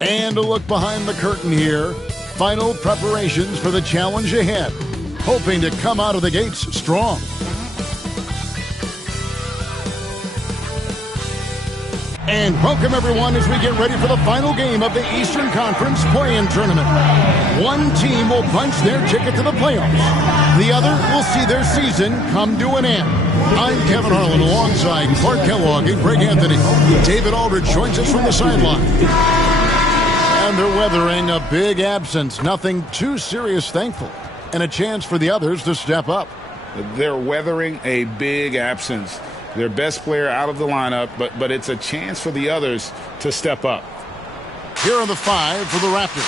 And a look behind the curtain here. Final preparations for the challenge ahead. Hoping to come out of the gates strong. And welcome everyone as we get ready for the final game of the Eastern Conference play-in tournament. One team will punch their ticket to the playoffs. The other will see their season come to an end. I'm Kevin Harlan alongside Clark Kellogg and Greg Anthony. David Aldridge joins us from the sideline. And they're weathering a big absence. Nothing too serious, thankful. And a chance for the others to step up. They're weathering a big absence. Their best player out of the lineup, but it's a chance for the others to step up. Here are the five for the Raptors.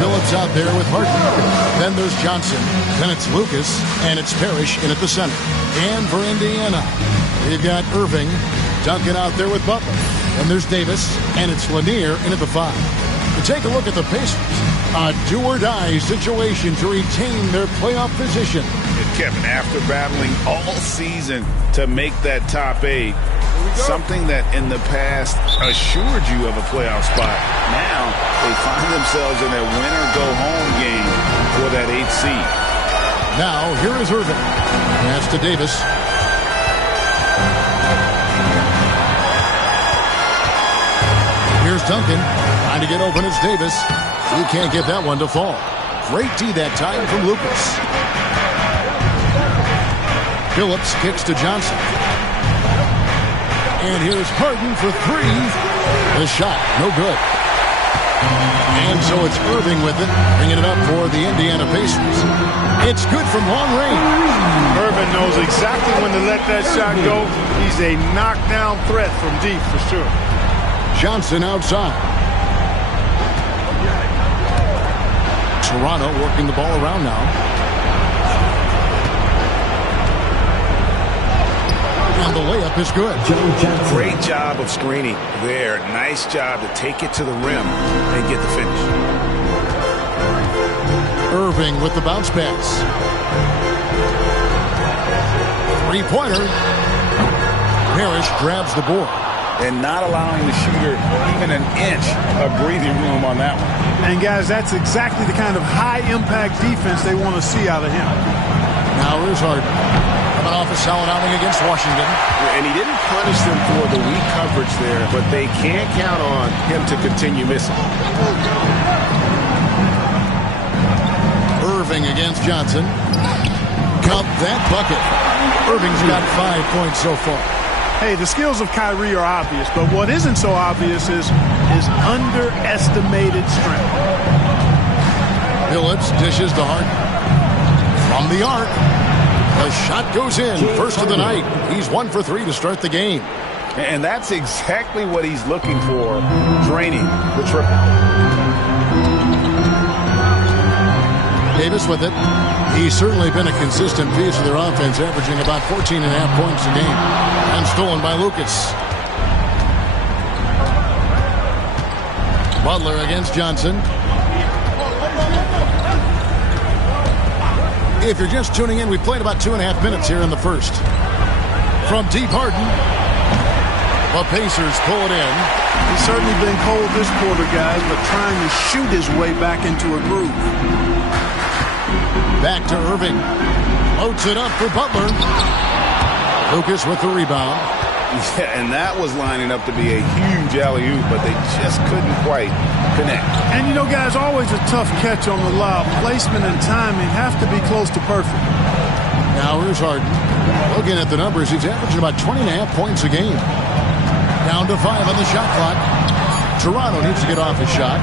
Phillips out there with Harden. Then there's Johnson. Then it's Lucas. And it's Parish in at the center. And for Indiana, we've got Irving. Duncan out there with Butler. Then there's Davis. And it's Lanier in at the five. To take a look at the Pacers. A do-or-die situation to retain their playoff position. Kevin, after battling all season to make that top 8, something that in the past assured you of a playoff spot, now they find themselves in a win-or-go-home game for that 8th seed. Now, here is Irving. Pass to Davis. Here's Duncan. Trying to get open, it's Davis. He can't get that one to fall. Great D that time from Lucas. Phillips kicks to Johnson. And here's Harden for three. The shot, no good. And so it's Irving with it, bringing it up for the Indiana Pacers. It's good from long range. Irving knows exactly when to let that shot go. He's a knockdown threat from deep for sure. Johnson outside. Toronto working the ball around now. And the layup is good. Great job of screening there. Nice job to take it to the rim and get the finish. Irving with the bounce pass. Three-pointer. Parish grabs the board. And not allowing the shooter even an inch of breathing room on that one. And, guys, that's exactly the kind of high-impact defense they want to see out of him. Now here's Harden. Coming off a solid outing against Washington. And he didn't punish them for the weak coverage there, but they can't count on him to continue missing. Irving against Johnson. Count that bucket. Irving's got 5 points so far. Hey, the skills of Kyrie are obvious, but what isn't so obvious is his underestimated strength. Phillips dishes to Harden. From the arc. The shot goes in. First of the night. He's 1 for 3 to start the game. And that's exactly what he's looking for, draining the triple. Davis with it. He's certainly been a consistent piece of their offense, averaging about 14.5 points a game. And stolen by Lucas. Butler against Johnson. If you're just tuning in, we played about 2.5 minutes here in the first. From deep, Harden. The Pacers pull it in. He's certainly been cold this quarter, guys, but trying to shoot his way back into a groove. Back to Irving. Loads it up for Butler. Lucas with the rebound. Yeah, and that was lining up to be a huge alley-oop, but they just couldn't quite connect. And, you know, guys, always a tough catch on the lob. Placement and timing have to be close to perfect. Now here's Harden. Looking at the numbers, he's averaging about 20.5 points a game. Down to 5 on the shot clock. Toronto needs to get off his shot.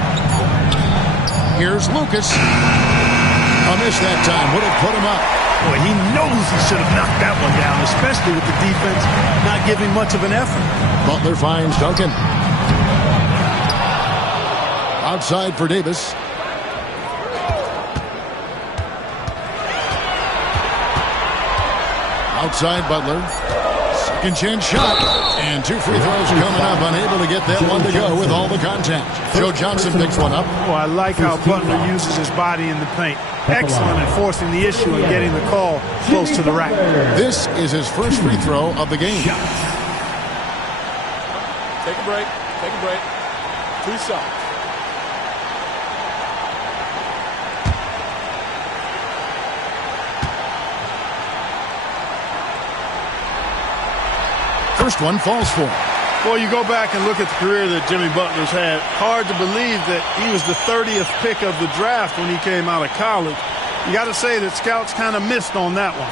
Here's Lucas. A miss that time. Would have put him up. Boy, he knows he should have knocked that one down, especially with the defense not giving much of an effort. Butler finds Duncan. Outside for Davis. Outside Butler. Second chance shot. And 2 free throws coming up. Unable to get that one to go with all the contact. Joe Johnson picks one up. Oh, I like how Butler uses his body in the paint. Excellent at forcing the issue and getting the call close to the rack. This is his first free throw of the game. Take a break. Take a break. Too soft. First one falls for him. Well, you go back and look at the career that Jimmy Butler's had. Hard to believe that he was the 30th pick of the draft when he came out of college. You got to say that scouts kind of missed on that one.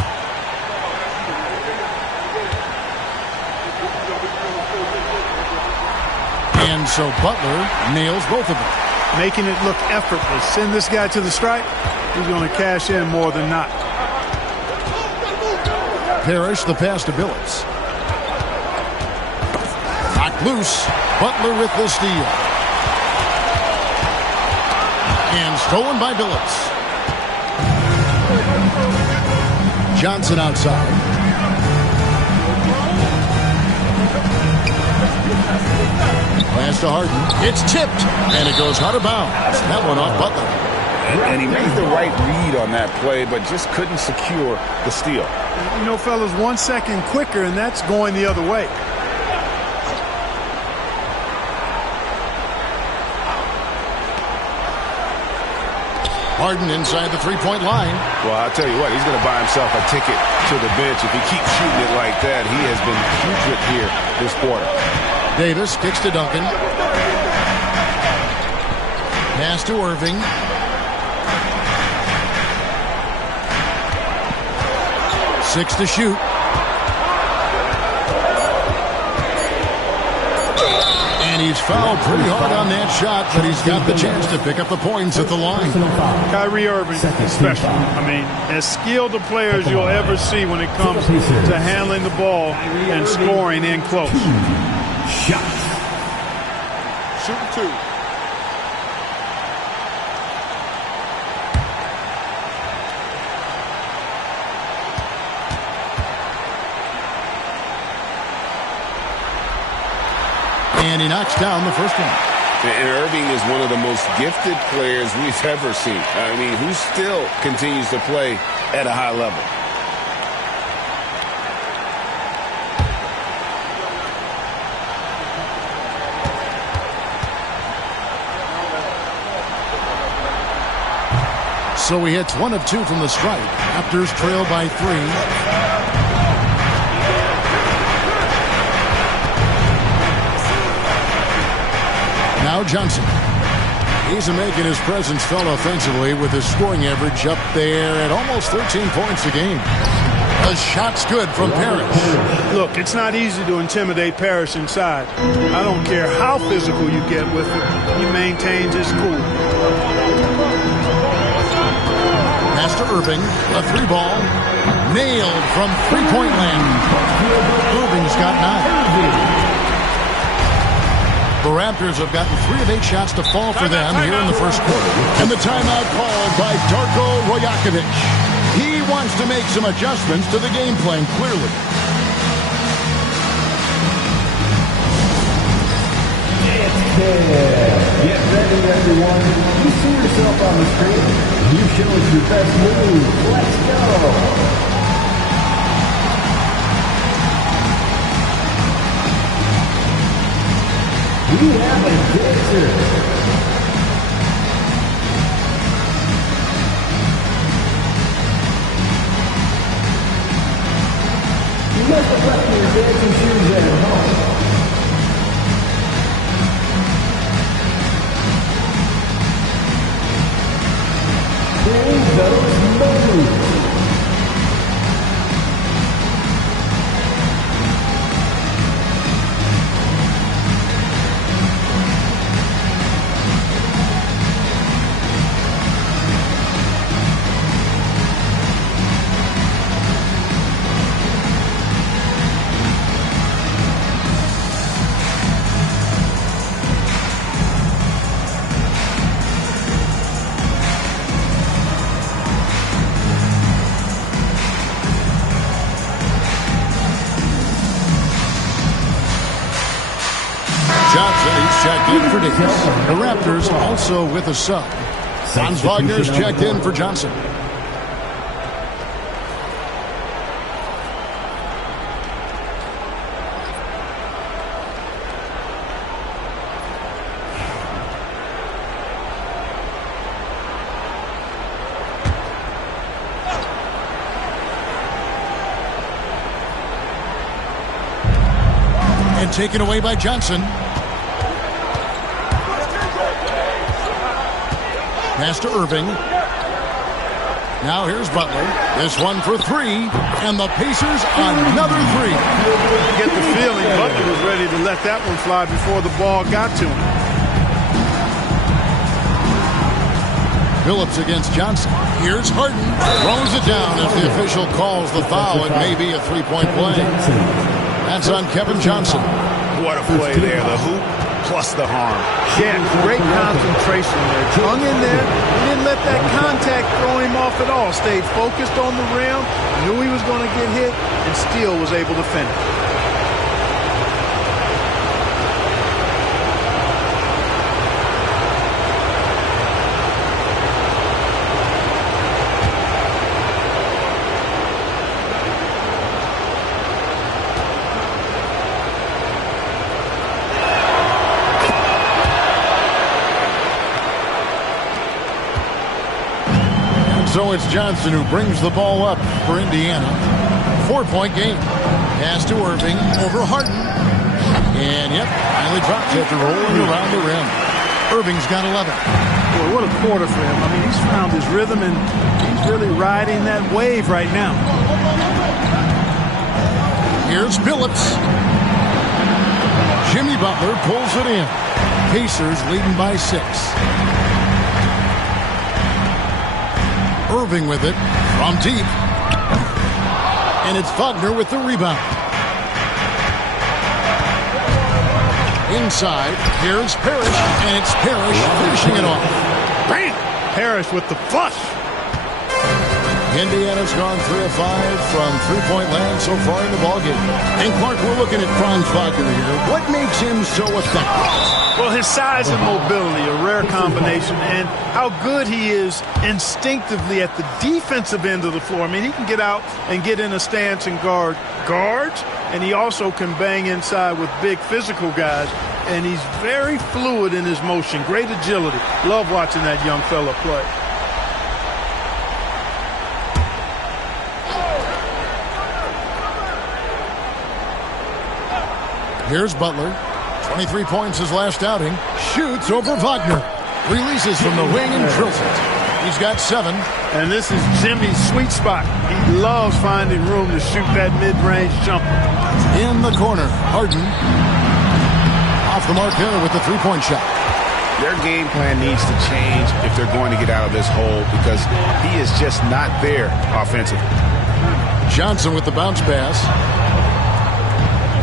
And so Butler nails both of them. Making it look effortless. Send this guy to the stripe. He's going to cash in more than not. Parish the pass to Billups. Knocked loose. Butler with the steal. And stolen by Billups. Johnson outside. Pass to Harden. It's tipped. And it goes out of bounds. That one off Butler. And he made the right read on that play, but just couldn't secure the steal. You know, fellas, 1 second quicker, and that's going the other way. Harden inside the three-point line. Well, I'll tell you what, he's going to buy himself a ticket to the bench. If he keeps shooting it like that, he has been putrid here this quarter. Davis kicks to Duncan. Pass to Irving. Six to shoot. And he's fouled pretty hard on that shot, but he's got the chance to pick up the points at the line. Kyrie Irving is special. I mean, as skilled a player as you'll ever see when it comes to handling the ball and scoring in close. Shooting two. And he knocks down the first one. And Irving is one of the most gifted players we've ever seen. I mean, who still continues to play at a high level. So he hits 1 of 2 from the stripe. Raptors trail by 3. Now Johnson. He's making his presence felt offensively with his scoring average up there at almost 13 points a game. The shot's good from Parish. Look, it's not easy to intimidate Parish inside. I don't care how physical you get with him. He maintains his cool. Pass to Irving. A 3-ball. Nailed from three-point land. Irving's got 9. The Raptors have gotten 3 of 8 shots to fall for them here in the first quarter. And the timeout called by Darko Rajakovic. He wants to make some adjustments to the game plan, clearly. Get ready, everyone. You see yourself on the screen. You show us your best move. Let's go. We have a dancer. You must have left your dancing shoes at home. Bring those moves. Checked in for Davis. The Raptors also with a sub. Franz Wagner's checked in for Johnson. taken away by Johnson. Pass to Irving. Now here's Butler. This one for three. And the Pacers another three. You get the feeling Butler was ready to let that one fly before the ball got to him. Phillips against Johnson. Here's Harden. Throws it down as the official calls the foul. It may be a three-point play. That's on Kevin Johnson. What a play there. The hoop plus the harm. Yeah, great concentration there. Hung in there. He didn't let that contact throw him off at all. Stayed focused on the rim. Knew he was going to get hit and still was able to finish. So it's Johnson who brings the ball up for Indiana. 4-point game. Pass to Irving over Harden. And, yep, finally drops after rolling around the rim. Irving's got 11. Boy, what a quarter for him. I mean, he's found his rhythm, and he's really riding that wave right now. Here's Phillips. Jimmy Butler pulls it in. Pacers leading by 6. Irving with it from deep. And it's Wagner with the rebound. Inside, here's Parish, and it's Parish finishing it off. Bam! Parish with the flush. Indiana's gone 3 of 5 from three-point land so far in the ballgame. And Clark, we're looking at Franz Wagner here. What makes him so effective? Well, his size and mobility, a rare combination, and how good he is instinctively at the defensive end of the floor. I mean, he can get out and get in a stance and guard guards, and he also can bang inside with big physical guys, and he's very fluid in his motion. Great agility. Love watching that young fella play. Here's Butler. 23 points his last outing. Shoots over Wagner. Releases from the wing and drills it. He's got 7. And this is Jimmy's sweet spot. He loves finding room to shoot that mid-range jumper. In the corner, Harden. Off the mark there with the three-point shot. Their game plan needs to change if they're going to get out of this hole because he is just not there offensively. Johnson with the bounce pass.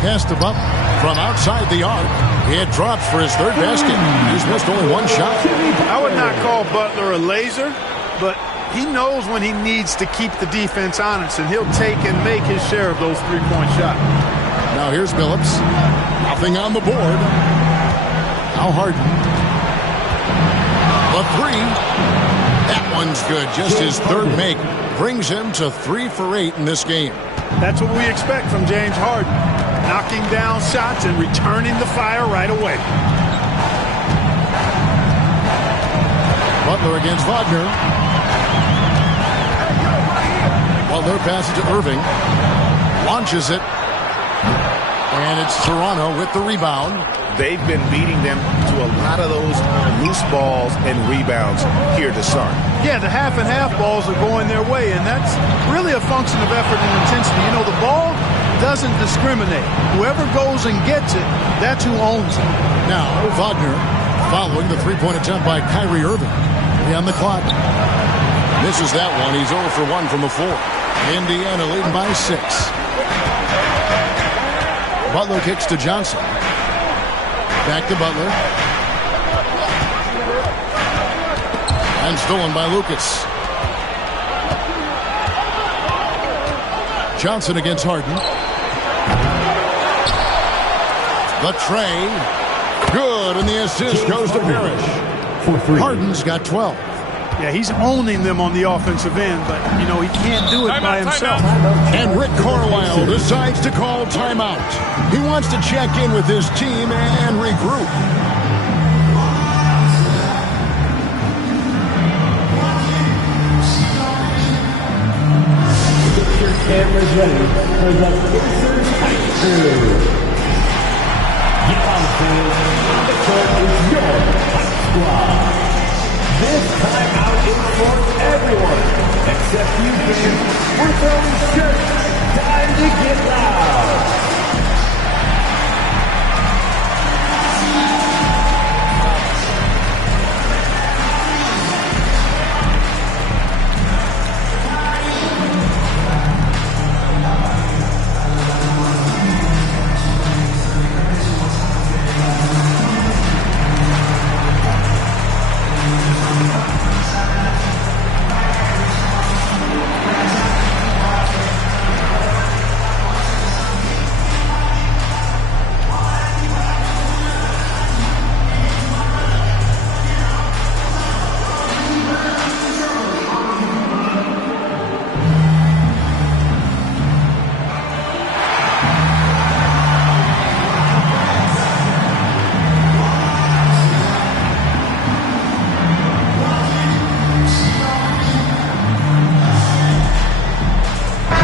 Pass to Butler from outside the arc. It drops for his third basket. He's missed only one shot. I would not call Butler a laser, but he knows when he needs to keep the defense honest, and he'll take and make his share of those three-point shots. Now here's Phillips. Nothing on the board. Now Harden. The three. That one's good. Just his third make. Brings him to 3 for 8 in this game. That's what we expect from James Harden. Knocking down shots and returning the fire right away. Butler against Wagner. Butler passes to Irving. Launches it. And it's Toronto with the rebound. They've been beating them to a lot of those loose balls and rebounds here to start. Yeah, the half and half balls are going their way, and that's really a function of effort and intensity. You know, the ball doesn't discriminate. Whoever goes and gets it, that's who owns it. Now, Wagner following the three-point attempt by Kyrie Irving. On the clock. Misses that one. He's 0 for 1 from the floor. Indiana leading by 6. Butler kicks to Johnson. Back to Butler. And stolen by Lucas. Johnson against Harden. The tray. Good, and the assist goes to Parish. Harden's got 12. Yeah, he's owning them on the offensive end, but, you know, he can't do it by himself. And Rick Carlisle decides to call timeout. He wants to check in with his team and regroup. Get your cameras ready for the Pacers Fight Crew. On the court is your hot squad. This timeout is for everyone, except you fans. We're throwing shirts. Time to get loud.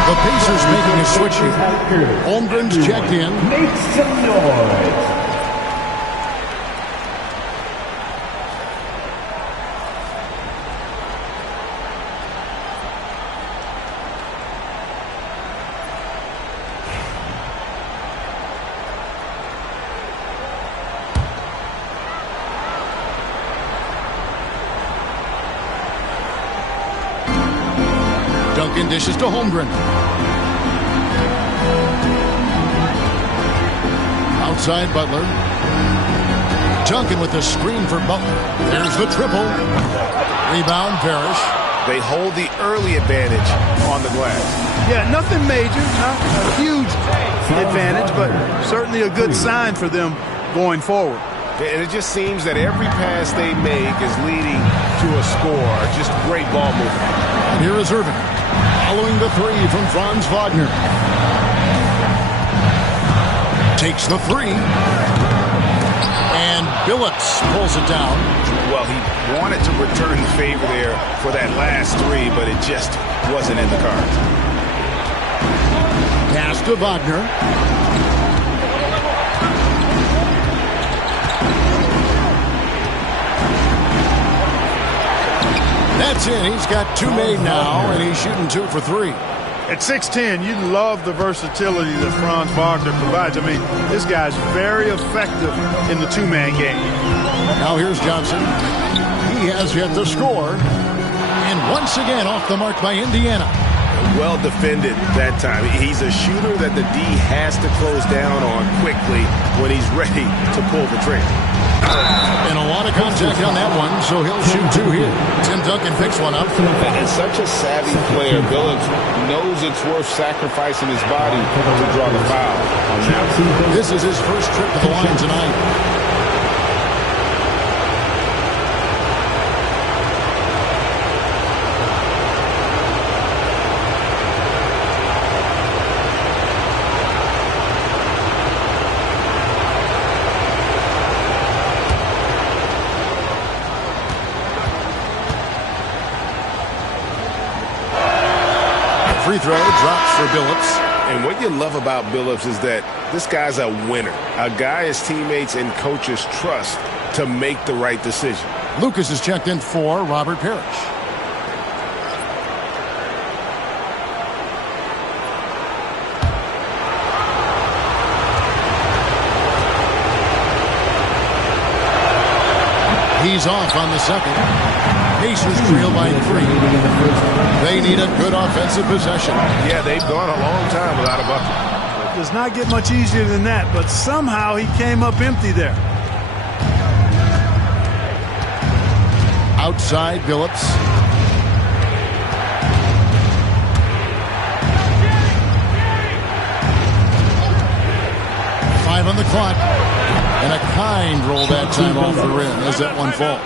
The Pacers making a switch here. Holmgren's checked in. Make some noise. Duncan dishes to Holmgren. Outside Butler. Duncan with the screen for Butler. There's the triple. Rebound, Parish. They hold the early advantage on the glass. Yeah, nothing major, not a huge advantage, but certainly a good sign for them going forward. And it just seems that every pass they make is leading to a score. Just great ball movement. And here is Irving. Following the three from Franz Wagner. Takes the three. And Billups pulls it down. Well, he wanted to return the favor there for that last three, but it just wasn't in the cards. Pass to Wagner. That's in. He's got two made now, and he's shooting 2 for 3. At 6'10", you love the versatility that Franz Wagner provides. I mean, this guy's very effective in the two-man game. Now here's Johnson. He has yet to score. And once again off the mark by Indiana. Well defended that time. He's a shooter that the D has to close down on quickly when he's ready to pull the trigger. And a lot of contact on that one, so he'll shoot 2 here. Tim Duncan picks one up. And such a savvy player, Billups knows it's worth sacrificing his body to draw the foul. This is his first trip to the line tonight. Free throw drops for Billups. And what you love about Billups is that this guy's a winner. A guy his teammates and coaches trust to make the right decision. Lucas is checked in for Robert Parish. He's off on the second. Pacers trail by 3. They need a good offensive possession. Yeah, they've gone a long time without a bucket. It does not get much easier than that, but somehow he came up empty there. Outside Billups. Five on the clock. And a kind roll that time off the rim as that one falls.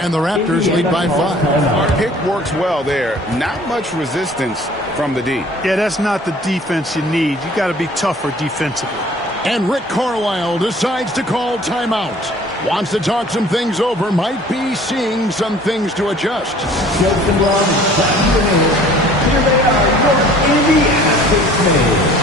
And the Raptors lead by 5. Our pick works well there. Not much resistance from the D. Yeah, that's not the defense you need. You got to be tougher defensively. And Rick Carlisle decides to call timeout. Wants to talk some things over. Might be seeing some things to adjust. Here they are, your Indiana Pacers.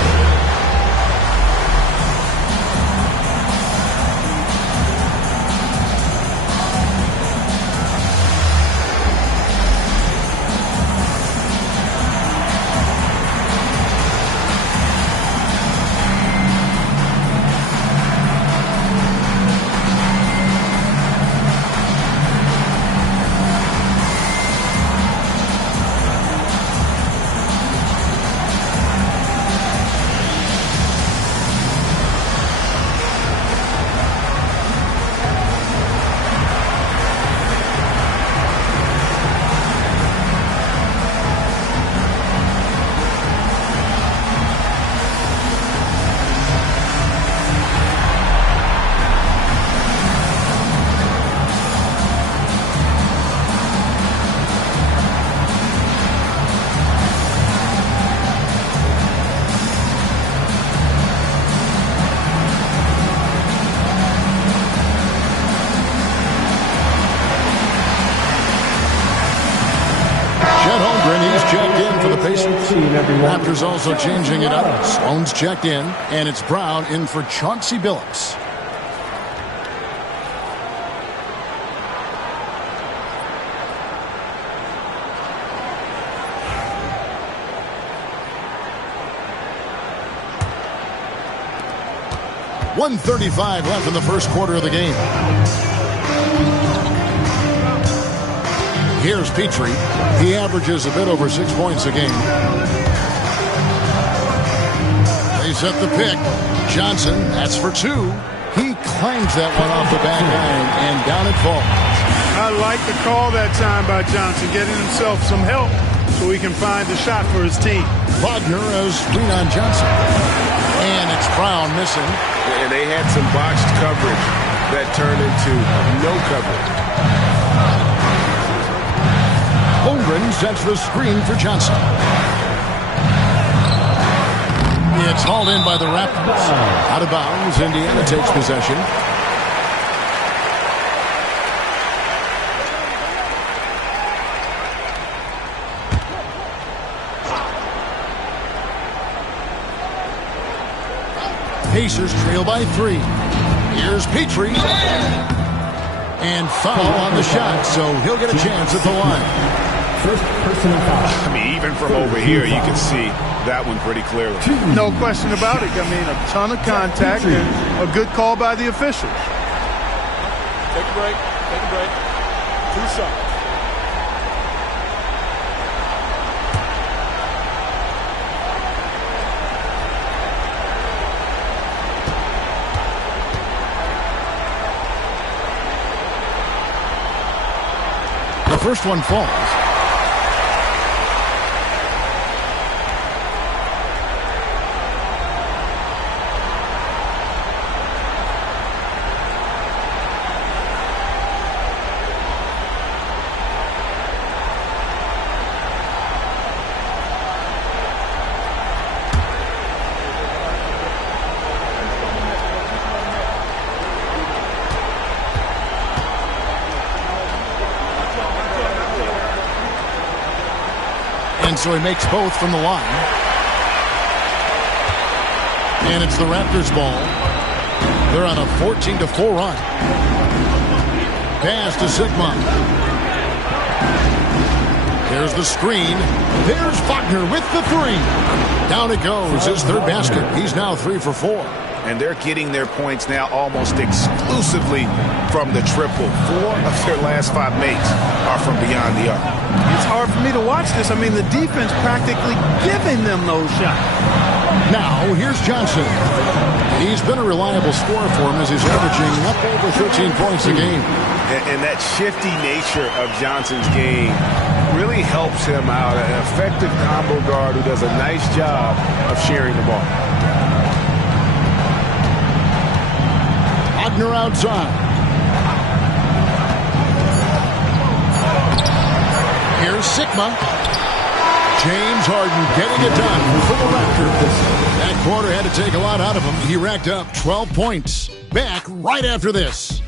14, everyone. Raptors also changing it up. Sloan's checked in, and it's Brown in for Chauncy Billups. .135 left in the first quarter of the game. Here's Petrie. He averages a bit over 6 points a game. They set the pick. Johnson, that's for 2. He claims that one off the back iron, and down it falls. I like the call that time by Johnson, getting himself some help so he can find a shot for his team. Wagner as screen on Johnson. And it's Brown missing. And they had some botched coverage that turned into no coverage. Holmgren sets the screen for Johnson. It's hauled in by the Raptors. Out of bounds, Indiana takes possession. Pacers trail by 3. Here's Petrie. And foul on the shot, so he'll get a chance at the line. First personal foul. I mean, even from over here, you can see that one pretty clearly. No question about it. I mean, a ton of contact and a good call by the officials. Take a break. Take a break. 2 shots. The first one falls. So he makes both from the line. And it's the Raptors ball. They're on a 14-4 run. Pass to Sigma. There's the screen. There's Wagner with the 3. Down it goes. His third basket. He's now 3 for 4. And they're getting their points now almost exclusively from the triple. 4 of their last 5 makes are from beyond the arc. It's hard for me to watch this. I mean, the defense practically giving them those shots. Now, here's Johnson. He's been a reliable scorer for him as he's averaging up over 13 points a game. And that shifty nature of Johnson's game really helps him out. An effective combo guard who does a nice job of sharing the ball. Wagner outside. Here's Sigma. James Harden getting it done for the Raptors. That quarter had to take a lot out of him. He racked up 12 points. Back right after this.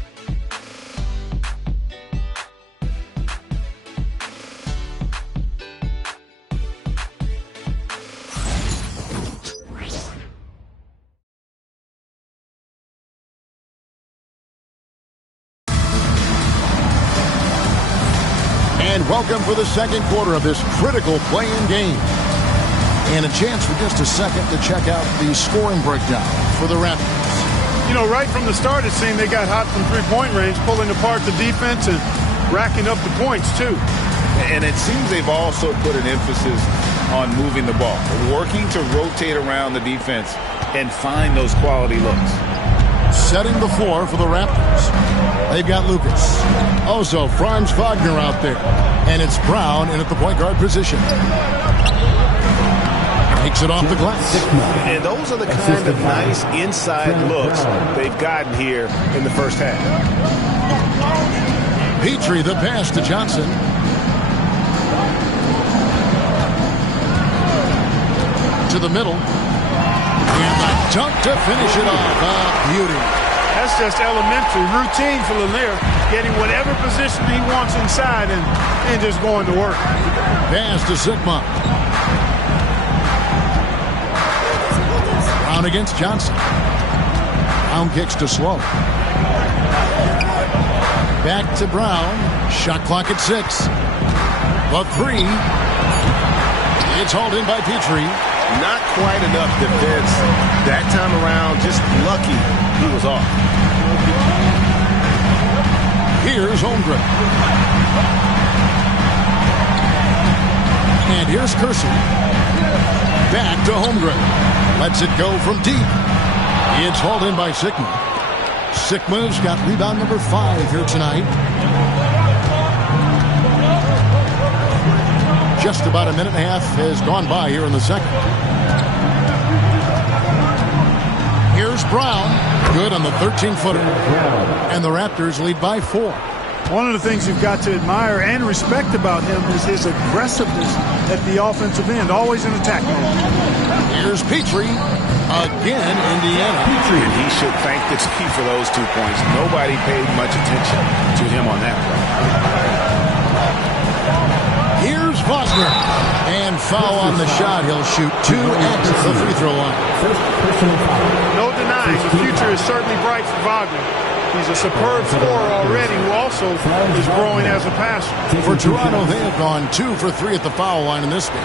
And welcome for the second quarter of this critical play-in game. And a chance for just a second to check out the scoring breakdown for the Raptors. You know, right from the start, it seemed they got hot from three-point range, pulling apart the defense and racking up the points, too. And it seems they've also put an emphasis on moving the ball, working to rotate around the defense and find those quality looks. Setting the floor for the Raptors. They've got Lucas. Also, Franz Wagner out there. And it's Brown in at the point guard position. Takes it off the glass. And those are the kind of nice inside looks they've gotten here in the first half. Petrie, the pass to Johnson. To the middle. And the dunk to finish it off. Beauty. That's just elementary routine for Lanier, getting whatever position he wants inside and just going to work. Pass to Sigma. Brown against Johnson. Brown kicks to Slow. Back to Brown. Shot clock at 6. The 3. It's hauled in by Petrie. Not quite enough defense that time around. Just lucky he was off. Here's Holmgren. And here's Kersey. Back to Holmgren. Lets it go from deep. It's hauled in by Sigma. Sigma's got rebound number 5 here tonight. Just about a minute and a half has gone by here in the second. Here's Brown. Good on the 13-footer. And the Raptors lead by 4. One of the things you've got to admire and respect about him is his aggressiveness at the offensive end, always in attack mode. Here's Petrie. Again, Indiana. And he should thank the team for those 2 points. Nobody paid much attention to him on that play. Here's Wagner. And foul on the shot. He'll shoot 2 at the free throw line. No denying, the future is certainly bright for Wagner. He's a superb scorer already who also is growing as a passer. For Toronto, they have gone 2 for 3 at the foul line in this game.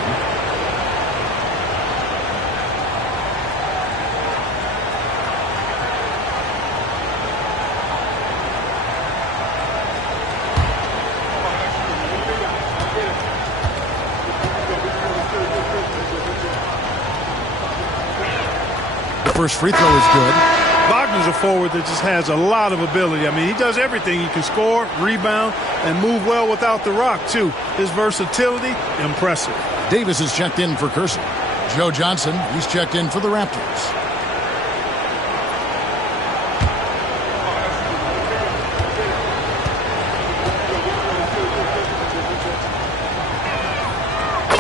First free throw is good. Wagner's a forward that just has a lot of ability. I mean, he does everything. He can score, rebound, and move well without the rock, too. His versatility, impressive. Davis is checked in for Kersey. Joe Johnson, he's checked in for the Raptors.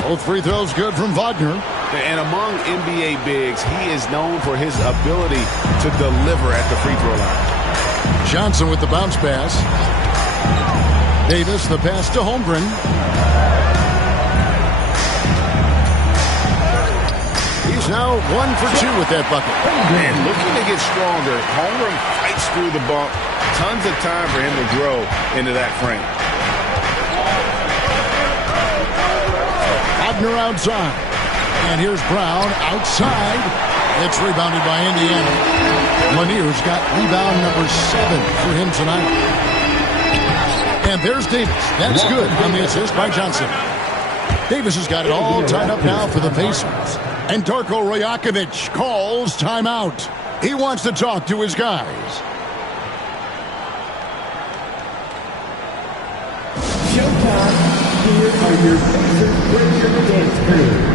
Both free throws good from Wagner. And among NBA bigs, he is known for his ability to deliver at the free throw line. Johnson with the bounce pass. Davis, the pass to Holmgren. He's now 1 for 2 with that bucket. And looking to get stronger, Holmgren fights through the bump. Tons of time for him to grow into that frame. Wagner outside. And here's Brown outside. It's rebounded by Indiana. Lanier's got rebound number 7 for him tonight. And there's Davis. That's good on the assist by Johnson. Davis has got it all tied up now for the Pacers. And Darko Rajakovic calls timeout. He wants to talk to his guys. Showtime. Here are your Pacers Breaker Dance Crew.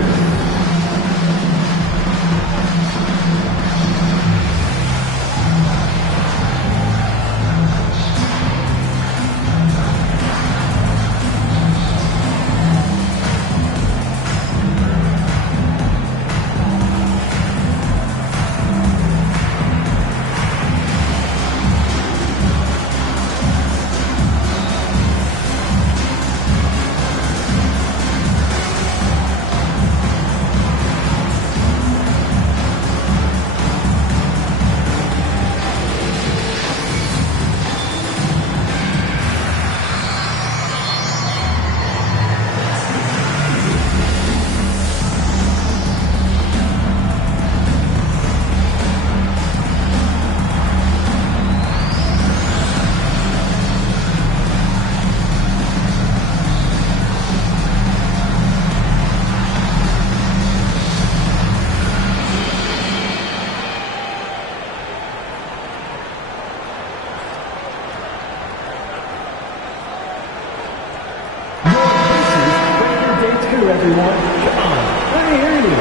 Everyone, come on, let me hear you.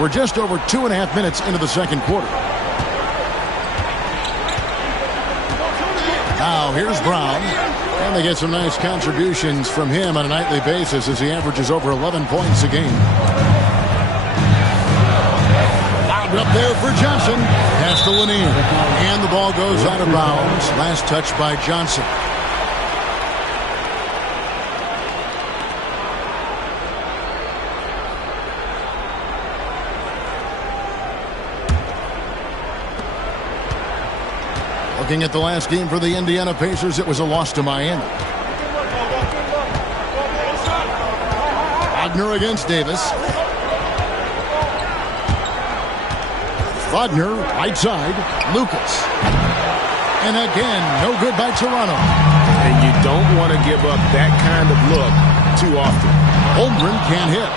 We're just over 2.5 minutes into the second quarter. Now here's Brown. And they get some nice contributions from him on a nightly basis as he averages over 11 points a game. Out up there for Johnson. Pass to Lanier. And the ball goes out of bounds. Last touch by Johnson. Looking at the last game for the Indiana Pacers, it was a loss to Miami. Wagner against Davis. Wagner, right side. Lucas. And again, no good by Toronto. And you don't want to give up that kind of look too often. Holmgren can't hit.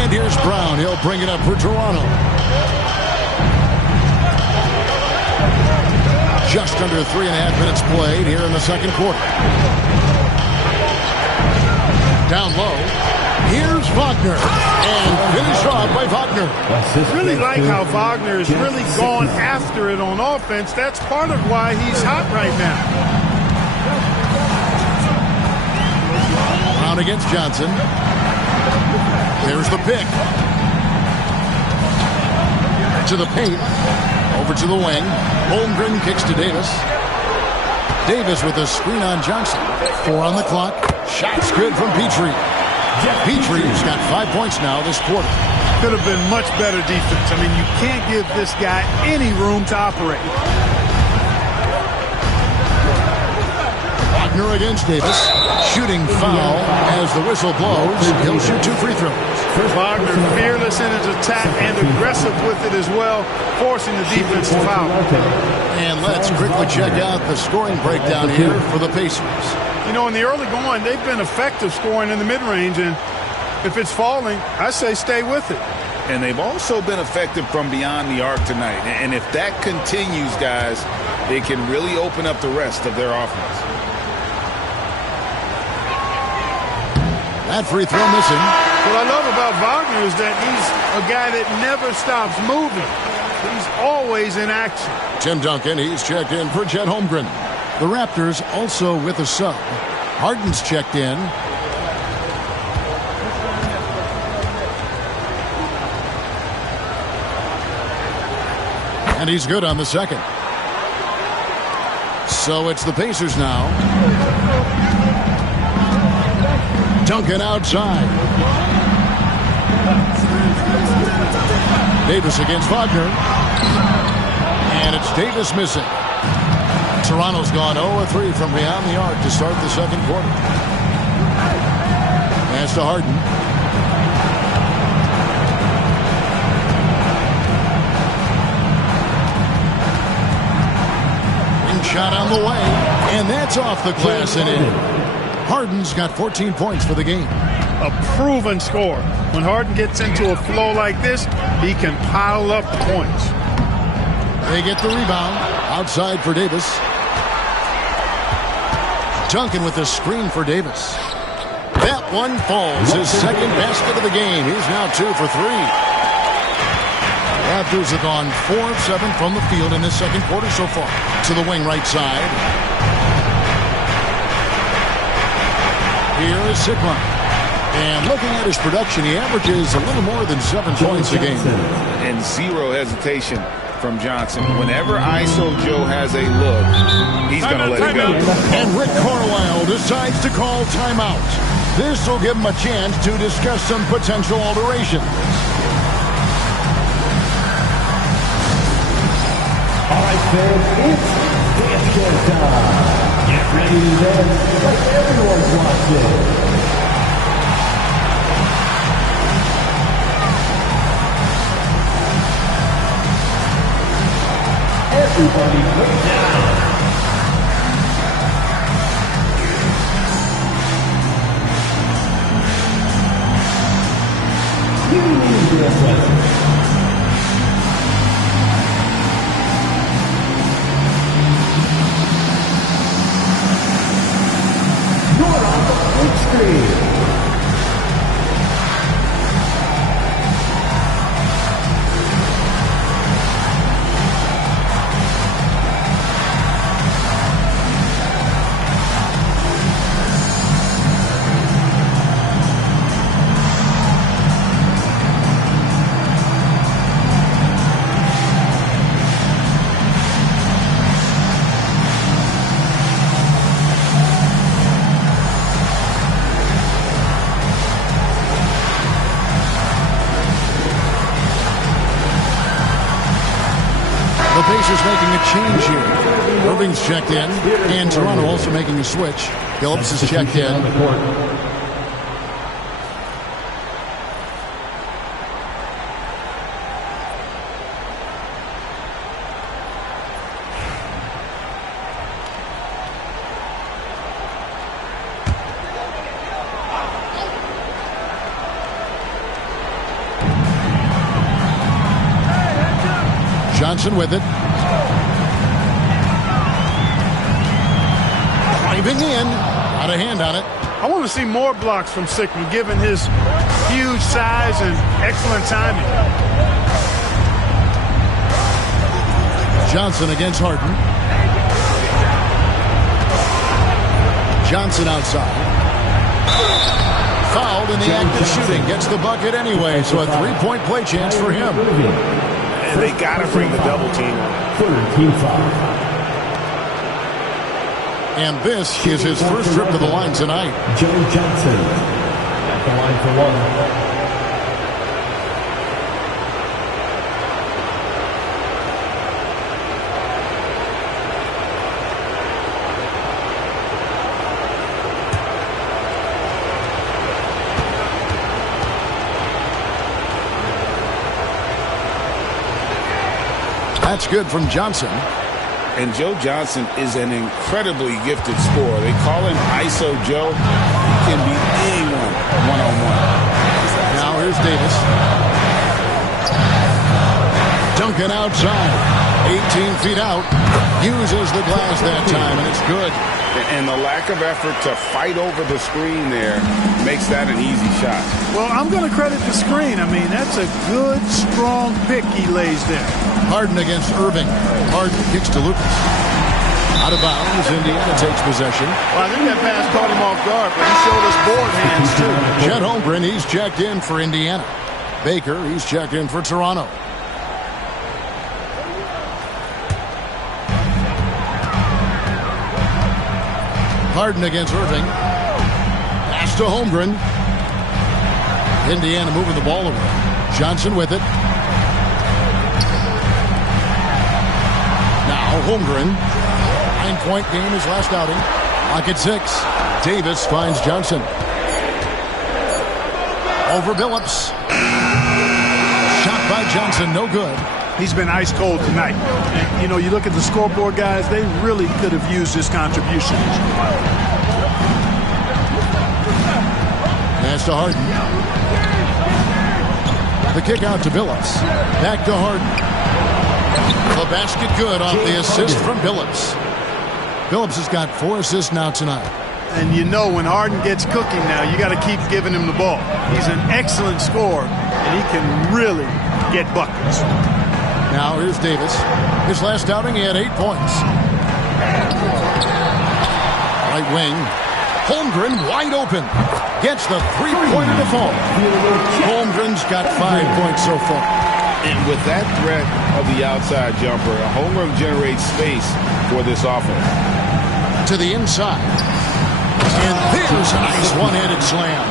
And here's Brown. He'll bring it up for Toronto. Just under 3.5 minutes played here in the second quarter. Down low. Here's Wagner. And finished off by Wagner. Really like how Wagner has really gone after it on offense. That's part of why he's hot right now. Brown against Johnson. There's the pick. To the paint. Over to the wing. Holmgren kicks to Davis. Davis with a screen on Johnson. 4 on the clock. Shot's good from Petrie. Petrie's got 5 points now this quarter. Could have been much better defense. I mean, you can't give this guy any room to operate. Wagner against Davis. Shooting foul as the whistle blows. He'll shoot 2 free throws. Wagner fearless in his attack and aggressive with it as well, forcing the defense to foul. And let's quickly check out the scoring breakdown here for the Pacers. You know, in the early going, they've been effective scoring in the mid-range, and if it's falling, I say stay with it. And they've also been effective from beyond the arc tonight. And if that continues, guys, they can really open up the rest of their offense. That free throw missing. What I love about Wagner is that he's a guy that never stops moving. He's always in action. Tim Duncan, he's checked in for Chet Holmgren. The Raptors also with a sub. Harden's checked in. And he's good on the second. So it's the Pacers now. Duncan outside. Davis against Wagner. And it's Davis missing. Toronto's gone 0-3 from beyond the arc to start the second quarter. Pass to Harden. Shot on the way, and that's off the glass and in. Harden's got 14 points for the game. A proven scorer. When Harden gets into a flow like this, he can pile up the points. They get the rebound. Outside for Davis. Duncan with the screen for Davis. That one falls. His second basket of the game. He's now 2 for 3. Raptors have gone 4 of 7 from the field in this second quarter so far. To the wing right side. Here is Sigma. And looking at his production, he averages a little more than 7 points a game. And zero hesitation from Johnson. Whenever ISO Joe has a look, he's going to let it go. And Rick Carlisle decides to call timeout. This will give him a chance to discuss some potential alterations. All right, fans, it's dance time. Get ready to dance like everyone's watching. Everybody put down. You need to dance. You're on the big screen. making a change here. Irving's checked in, and Toronto also making a switch. Phillips is checked in. Johnson with it. Driving in. Got a hand on it. I want to see more blocks from Sickman, given his huge size and excellent timing. Johnson against Harden. Johnson outside. Fouled in the act of shooting. Gets the bucket anyway, so a three-point play chance for him. And they got to bring the double team on. Team foul. And this is his first trip to the line tonight. Joe Johnson at the line for one. That's good from Johnson. And Joe Johnson is an incredibly gifted scorer. They call him ISO Joe. He can be anyone one-on-one. Now here's Davis. Duncan outside. 18 feet out. Uses the glass that time, and it's good. And the lack of effort to fight over the screen there makes that an easy shot. Well, I'm going to credit the screen. I mean, that's a good, strong pick he lays there. Harden against Irving. Harden kicks to Lucas. Out of bounds. Indiana takes possession. Well, I think that pass caught him off guard, but he showed us board hands, too. Chet Holmgren, he's checked in for Indiana. Baker, he's checked in for Toronto. Harden against Irving. Pass to Holmgren. Indiana moving the ball away. Johnson with it. Now Holmgren. 9-point game his last outing. Lock at 6. Davis finds Johnson. Over Billups. Shot by Johnson, no good. He's been ice cold tonight. And, you know, you look at the scoreboard, guys, they really could have used his contribution. Pass to Harden. The kick out to Billups. Back to Harden. The basket good off the assist from Billups. Billups has got 4 assists now tonight. And you know when Harden gets cooking now, you got to keep giving him the ball. He's an excellent scorer, and he can really get buckets. Now here's Davis. His last outing, he had 8 points. Right wing. Holmgren wide open. Gets the three-pointer to fall. Holmgren's got 5 points so far. And with that threat of the outside jumper, Holmgren generates space for this offense. To the inside. And there's a nice one-handed slam.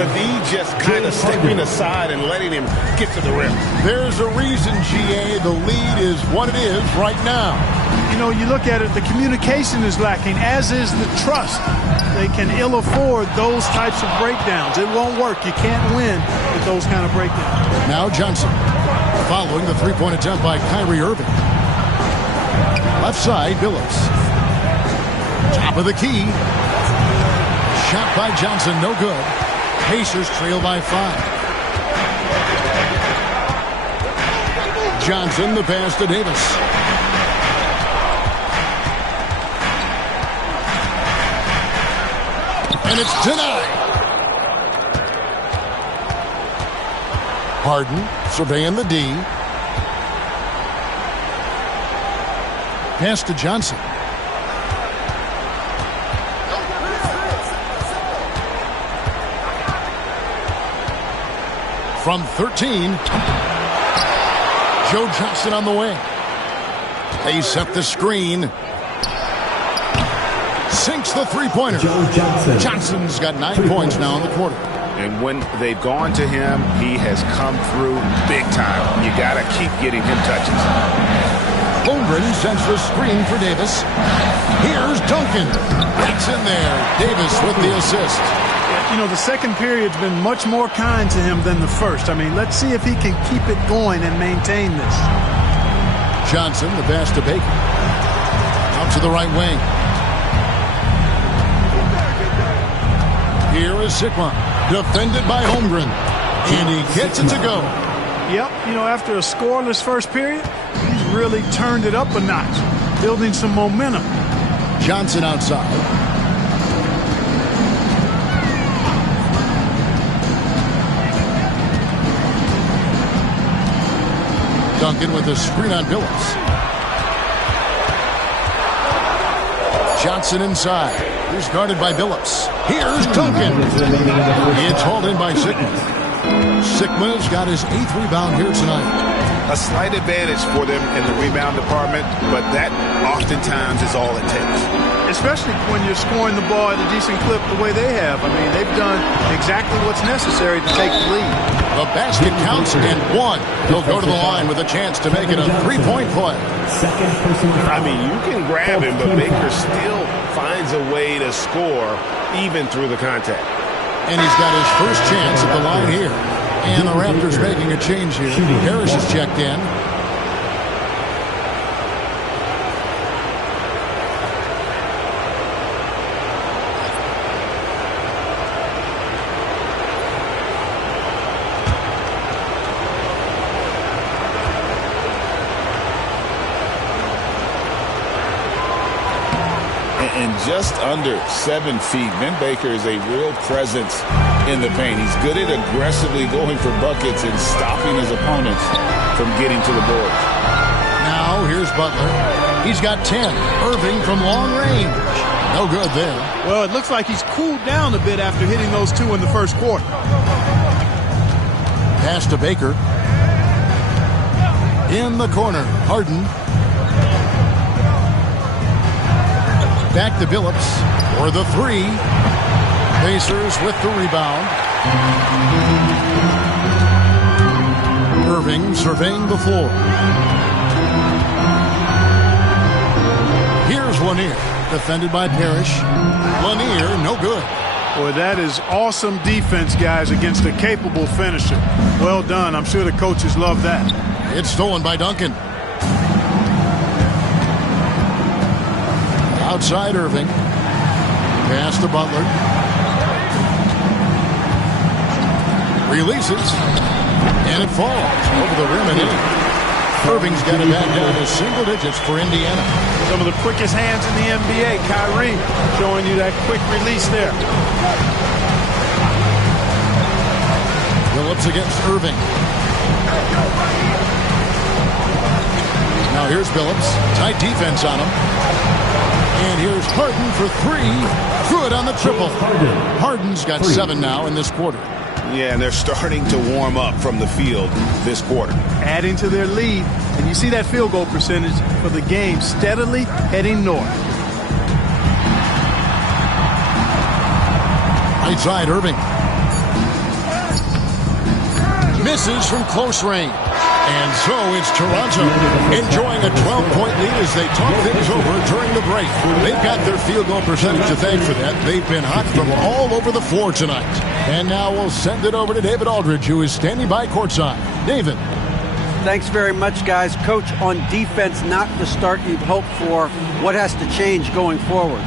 The D just kind of stepping aside and letting him get to the rim. There's a reason, GA, the lead is what it is right now. You know, you look at it, the communication is lacking, as is the trust. They can ill afford those types of breakdowns. It won't work. You can't win with those kind of breakdowns. Now Johnson, following the three-point attempt by Kyrie Irving. Left side, Billups. Top of the key. Shot by Johnson, no good. Pacers trail by 5. Johnson, the pass to Davis. And it's denied. Harden surveying the D. Pass to Johnson. From 13, Joe Johnson on the wing. They set the screen. Sinks the three-pointer. Joe Johnson. Johnson's got 9 points now in the quarter. And when they've gone to him, he has come through big time. You got to keep getting him touches. Holmgren Holmgren sends the screen for Davis. Here's Duncan. Gets in there. Davis with the assist. You know, the second period's been much more kind to him than the first. I mean, let's see if he can keep it going and maintain this. Johnson, the pass to Baker. Out to the right wing. Here is Sigma. Defended by Holmgren. And he gets it to go. Yep, you know, after a scoreless first period, he's really turned it up a notch, building some momentum. Johnson outside. Duncan with the screen on Billups. Johnson inside. He's guarded by Billups. Here's Duncan. It's hauled in by Sigma. Sigma's got his 8th rebound here tonight. A slight advantage for them in the rebound department, but that oftentimes is all it takes. Especially when you're scoring the ball at a decent clip the way they have. I mean, they've done exactly what's necessary to take the lead. The basket counts and one. He'll go to the line with a chance to make it a 3-point play. I mean, you can grab him, but Baker still finds a way to score even through the contact. And he's got his first chance at the line here. And the Raptors making a change here. Parish is checked in. And just under 7 feet, Ben Baker is a real presence in the paint. He's good at aggressively going for buckets and stopping his opponents from getting to the board. Now here's Butler. He's got 10. Irving from long range. No good there. Well, it looks like he's cooled down a bit after hitting those 2 in the first quarter. Pass to Baker. In the corner, Harden. Back to Billups for the 3. Pacers with the rebound. Irving surveying the floor. Here's Lanier, defended by Parish. Lanier, no good. Boy, that is awesome defense, guys, against a capable finisher. Well done. I'm sure the coaches love that. It's stolen by Duncan. Outside Irving. Pass to Butler. Releases. And it falls over the rim and in. Irving's got it back down to single digits for Indiana. Some of the quickest hands in the NBA. Kyrie showing you that quick release there. Billups against Irving. Now here's Billups. Tight defense on him. And here's Harden for 3. Good on the triple. Harden's got 7 now in this quarter. Yeah, and they're starting to warm up from the field this quarter. Adding to their lead. And you see that field goal percentage for the game steadily heading north. Right side, Irving. Misses from close range. And so it's Toronto enjoying a 12-point lead as they talk things over during the break. They've got their field goal percentage to thank for that. They've been hot from all over the floor tonight. And now we'll send it over to David Aldridge, who is standing by courtside. David. Thanks very much, guys. Coach, on defense, not the start you'd hope for. What has to change going forward?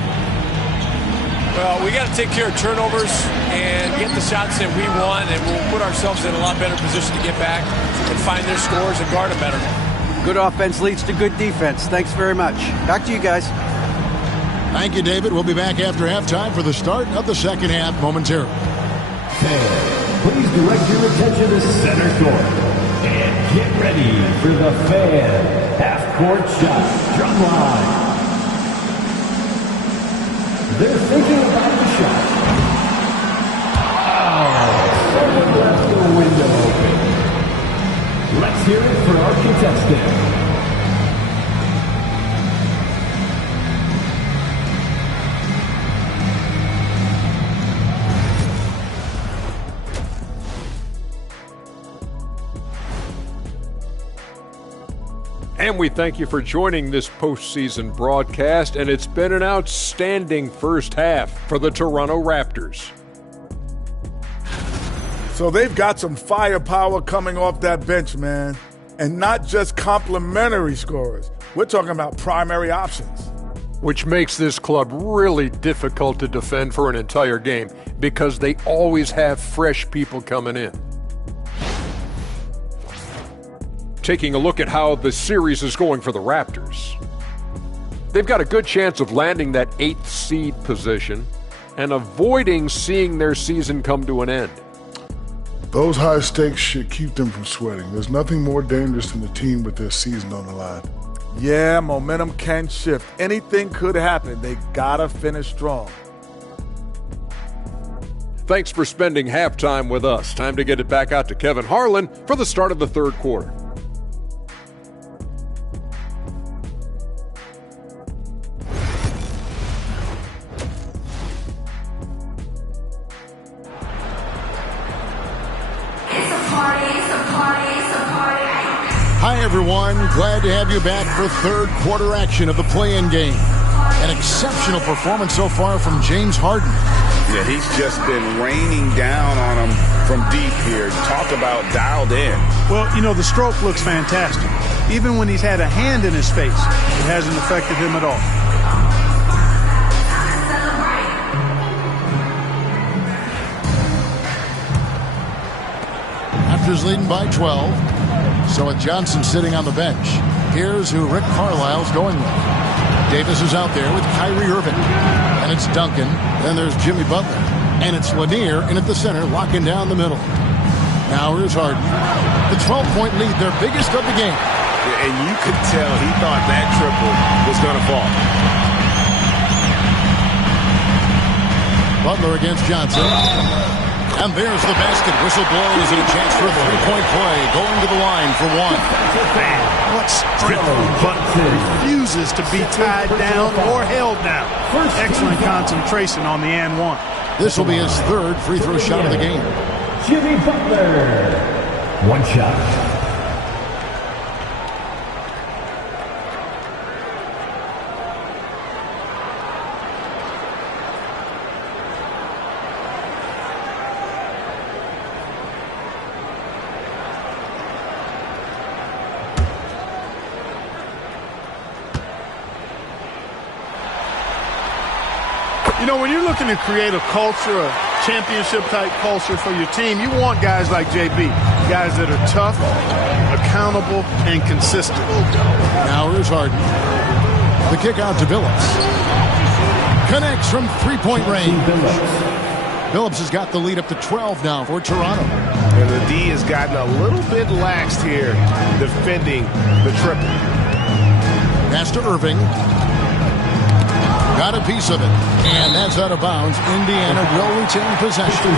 Well, we got to take care of turnovers and get the shots that we want, and we'll put ourselves in a lot better position to get back and find their scores and guard them better. Good offense leads to good defense. Thanks very much. Back to you guys. Thank you, David. We'll be back after halftime for the start of the second half momentarily. Please direct your attention to center court and get ready for the Fan half-court shot drum line. They're thinking about the shot. Oh, someone left the window open. Let's hear it for our contestant. And we thank you for joining this postseason broadcast, and it's been an outstanding first half for the Toronto Raptors. So they've got some firepower coming off that bench, man. And not just complimentary scorers. We're talking about primary options. Which makes this club really difficult to defend for an entire game because they always have fresh people coming in. Taking a look at how the series is going for the Raptors. They've got a good chance of landing that 8th seed position and avoiding seeing their season come to an end. Those high stakes should keep them from sweating. There's nothing more dangerous than a team with their season on the line. Yeah, momentum can shift. Anything could happen. They gotta finish strong. Thanks for spending halftime with us. Time to get it back out to Kevin Harlan for the start of the third quarter. Hi, everyone. Glad to have you back for third quarter action of the play-in game. An exceptional performance so far from James Harden. Yeah, he's just been raining down on him from deep here. Talk about dialed in. Well, you know, the stroke looks fantastic. Even when he's had a hand in his face, it hasn't affected him at all. Raptors leading by 12. So with Johnson sitting on the bench, here's who Rick Carlisle's going with. Davis is out there with Kyrie Irving. And it's Duncan. Then there's Jimmy Butler. And it's Lanier in at the center, locking down the middle. Now here's Harden. The 12-point lead, their biggest of the game. Yeah, and you could tell he thought that triple was going to fall. Butler against Johnson. And there's the basket. Whistle blows and a chance for a three-point play. Going to the line for one. Man, what strength. Butler refuses to be tied down or held down. Excellent concentration on the and one. This will be his third free throw shot of the game. Jimmy Butler. One shot. You know, when you're looking to create a culture, a championship-type culture for your team, you want guys like JB, guys that are tough, accountable, and consistent. Now here's Harden. The kick out to Billups. Connects from three-point range. Billups has got the lead up to 12 now for Toronto. And the D has gotten a little bit laxed here defending the triple. Pass to Irving. Got a piece of it. And that's out of bounds. Indiana will retain possession.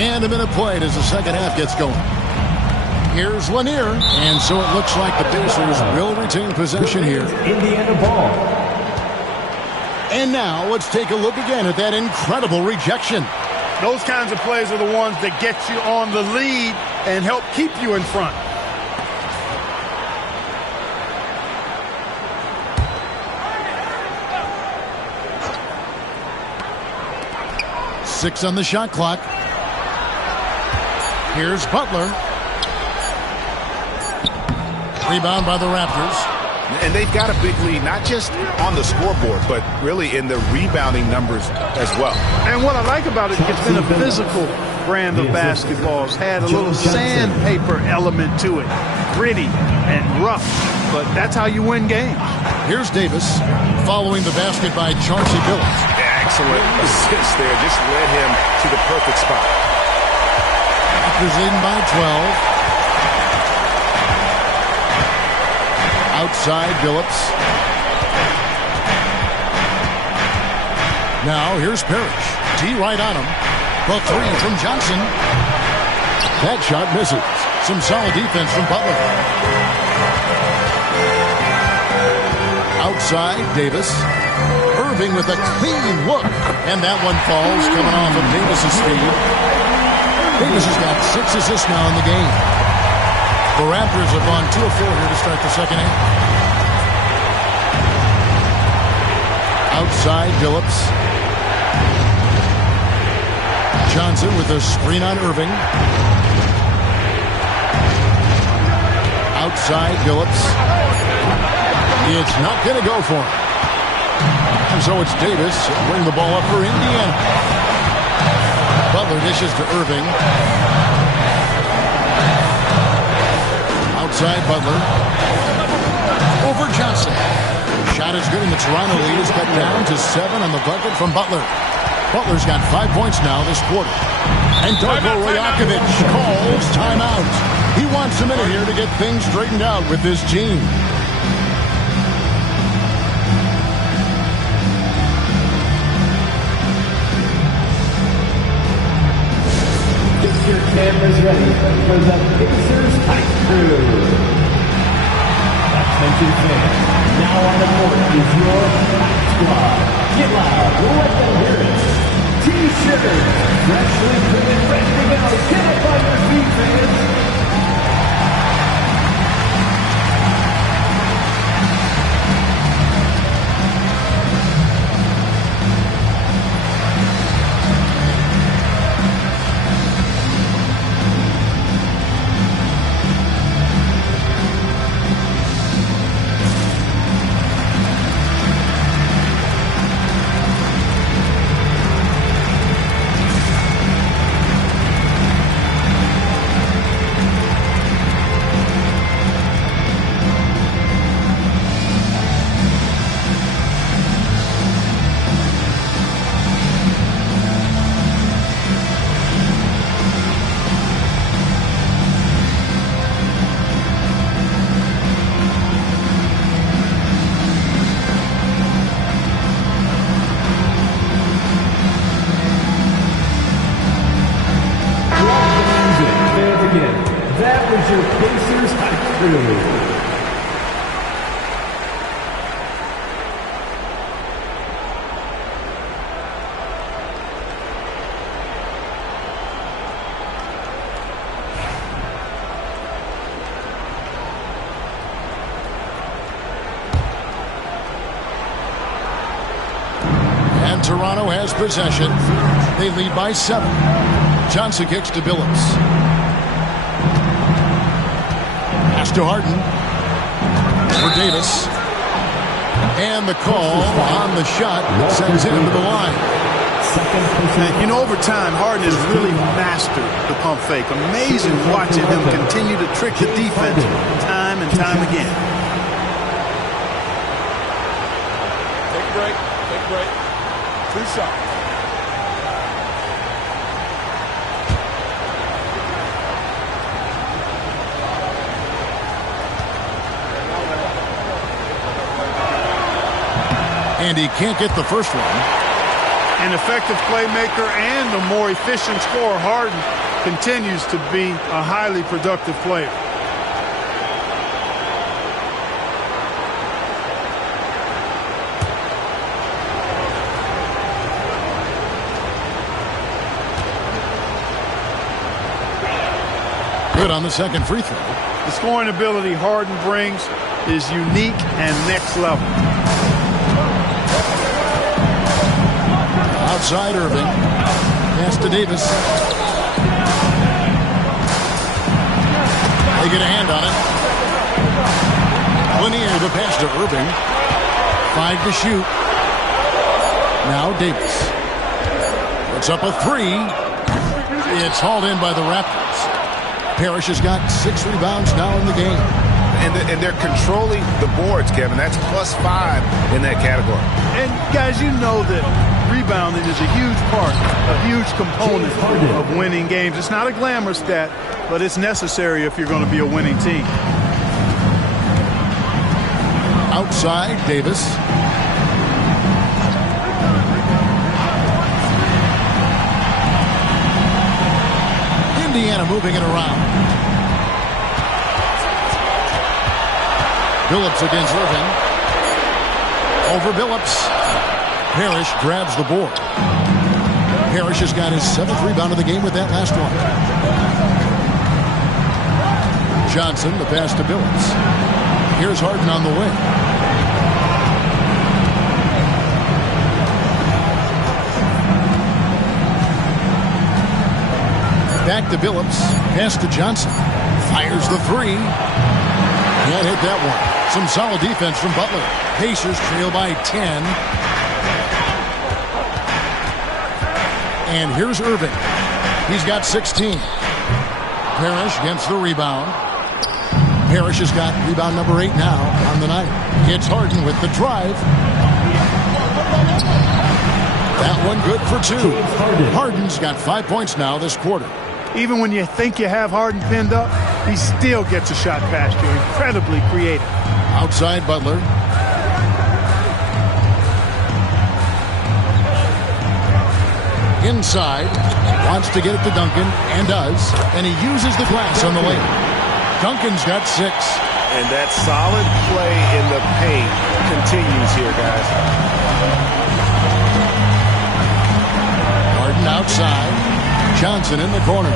And a minute played as the second half gets going. Here's Lanier. And so it looks like the Pacers will retain possession here. Indiana ball. And now let's take a look again at that incredible rejection. Those kinds of plays are the ones that get you on the lead and help keep you in front. Six on the shot clock. Here's Butler. Rebound by the Raptors. And they've got a big lead, not just on the scoreboard, but really in the rebounding numbers as well. And what I like about it, it's been a physical brand of basketball. It's had a little sandpaper element to it. Gritty and rough, but that's how you win games. Here's Davis following the basket by Chauncy Billups. Excellent assist there. Just led him to the perfect spot. Raptors leading by 12. Outside Billups. Now here's Parish. D right on him. The three from Johnson. That shot misses. Some solid defense from Butler. Outside, Davis. Irving with a clean look. And that one falls, coming off of Davis's speed. Davis has got 6 assists now in the game. The Raptors have gone 2 of 4 here to start the second half. Outside, Billups. Johnson with a screen on Irving. Outside, Billups. It's not going to go for him. And so it's Davis. Bring the ball up for Indiana. Butler dishes to Irving. Outside, Butler. Over Johnson. Shot is good, and the Toronto lead is cut down to 7 on the bucket from Butler. Butler's got 5 points now this quarter. And Darko Rajakovic calls timeout. He wants a minute here to get things straightened out with this team. Get your cameras ready for the Pacers Tight Crew. Attention fans, now on the court is your Tight Squad. Get loud, let them hear it. T-shirts, freshly printed, ready to go. Get up on your feet, fans. That was your Pacers Tight Crew. And Toronto has possession. They lead by 7. Chauncy kicks to Billups. Pass to Harden. For Davis. And the call on the shot that sends him to the line. And, you know, over time, Harden has really mastered the pump fake. Amazing watching him continue to trick the defense time and time again. Take a break. Take a break. 2 shots. And he can't get the first one. An effective playmaker and a more efficient scorer, Harden continues to be a highly productive player. Good on the second free throw. The scoring ability Harden brings is unique and next level. Outside Irving. Pass to Davis. They get a hand on it. Lanier the pass to Irving. 5 to shoot. Now Davis. Puts up a 3. It's hauled in by the Raptors. Parish has got 6 rebounds now in the game. And they're controlling the boards, Kevin. That's +5 in that category. And, guys, you know that rebounding is a huge part, a huge component of winning games. It's not a glamour stat, but it's necessary if you're going to be a winning team. Outside, Davis. Indiana moving it around. Billups against Irving. Over Billups. Parish grabs the board. Parish has got his 7th rebound of the game with that last one. Johnson, the pass to Billups. Here's Harden on the wing. Back to Billups. Pass to Johnson. Fires the three. Can't hit that one. Some solid defense from Butler. Pacers trail by 10. And here's Irving. He's got 16. Parish gets the rebound. Parish has got rebound number 8 now on the night. It's Harden with the drive. That one good for 2. Harden's got 5 points now this quarter. Even when you think you have Harden pinned up, he still gets a shot past you. Incredibly creative. Outside Butler. Inside. Wants to get it to Duncan, and does. And he uses the glass on the layup. Duncan's got 6. And that solid play in the paint continues here, guys. Harden outside. Johnson in the corner.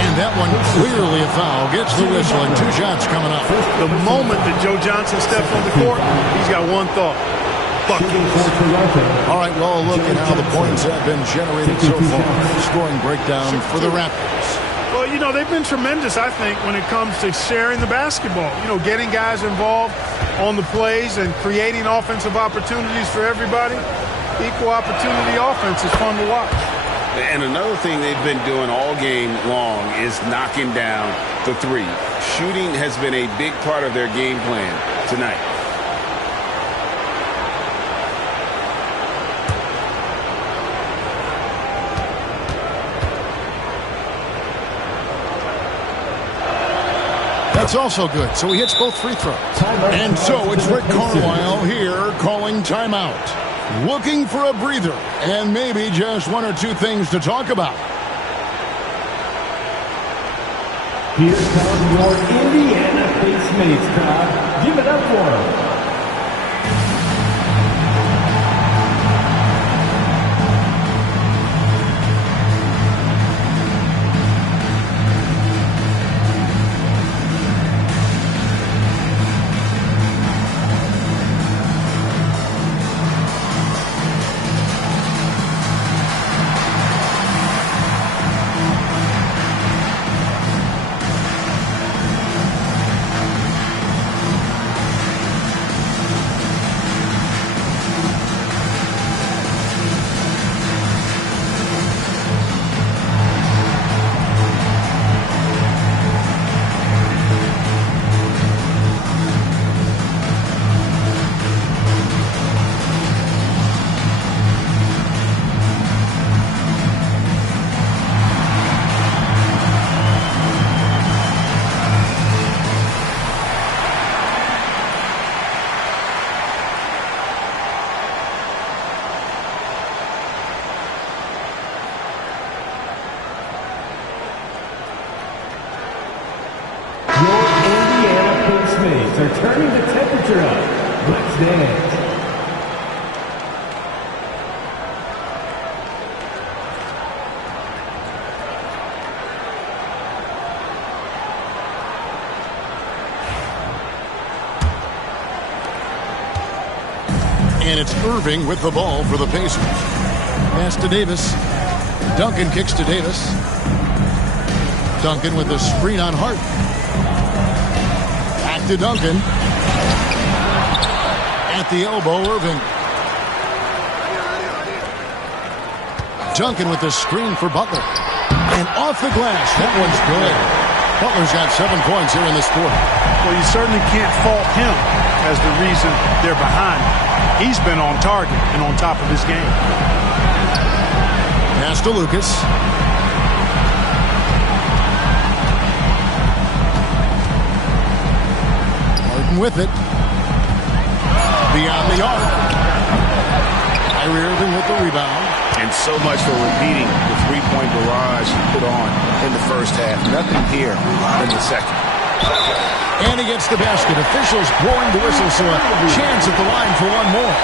And that one clearly a foul. Gets the whistle and 2 shots coming up. The moment that Joe Johnson steps on the court, he's got one thought. All right, well, look at how the points have been generated so far. Scoring breakdown for the Raptors. Well, you know, they've been tremendous, I think, when it comes to sharing the basketball. You know, getting guys involved on the plays and creating offensive opportunities for everybody. Equal opportunity offense is fun to watch. And another thing they've been doing all game long is knocking down the three. Shooting has been a big part of their game plan tonight. That's also good. So he hits both free throws. And so it's Rick Carlisle here calling timeout. Looking for a breather and maybe just 1 or 2 things to talk about. Here comes your Indiana face mates crowd. Give it up for them. Are turning the temperature up. Let's dance. And it's Irving with the ball for the Pacers. Pass to Davis. Duncan kicks to Davis. Duncan with the screen on Harden. To Duncan. At the elbow, Irving. Duncan with the screen for Butler. And off the glass. That one's good. Butler's got 7 points here in this quarter. Well, you certainly can't fault him as the reason they're behind. He's been on target and on top of his game. Pass to Lucas. With it. Beyond the arc. Kyrie Irving with the rebound. And so much for repeating the three-point barrage he put on in the first half. Nothing here in the second. And he gets the basket. Officials blowing the whistle, so a chance at the line for one more.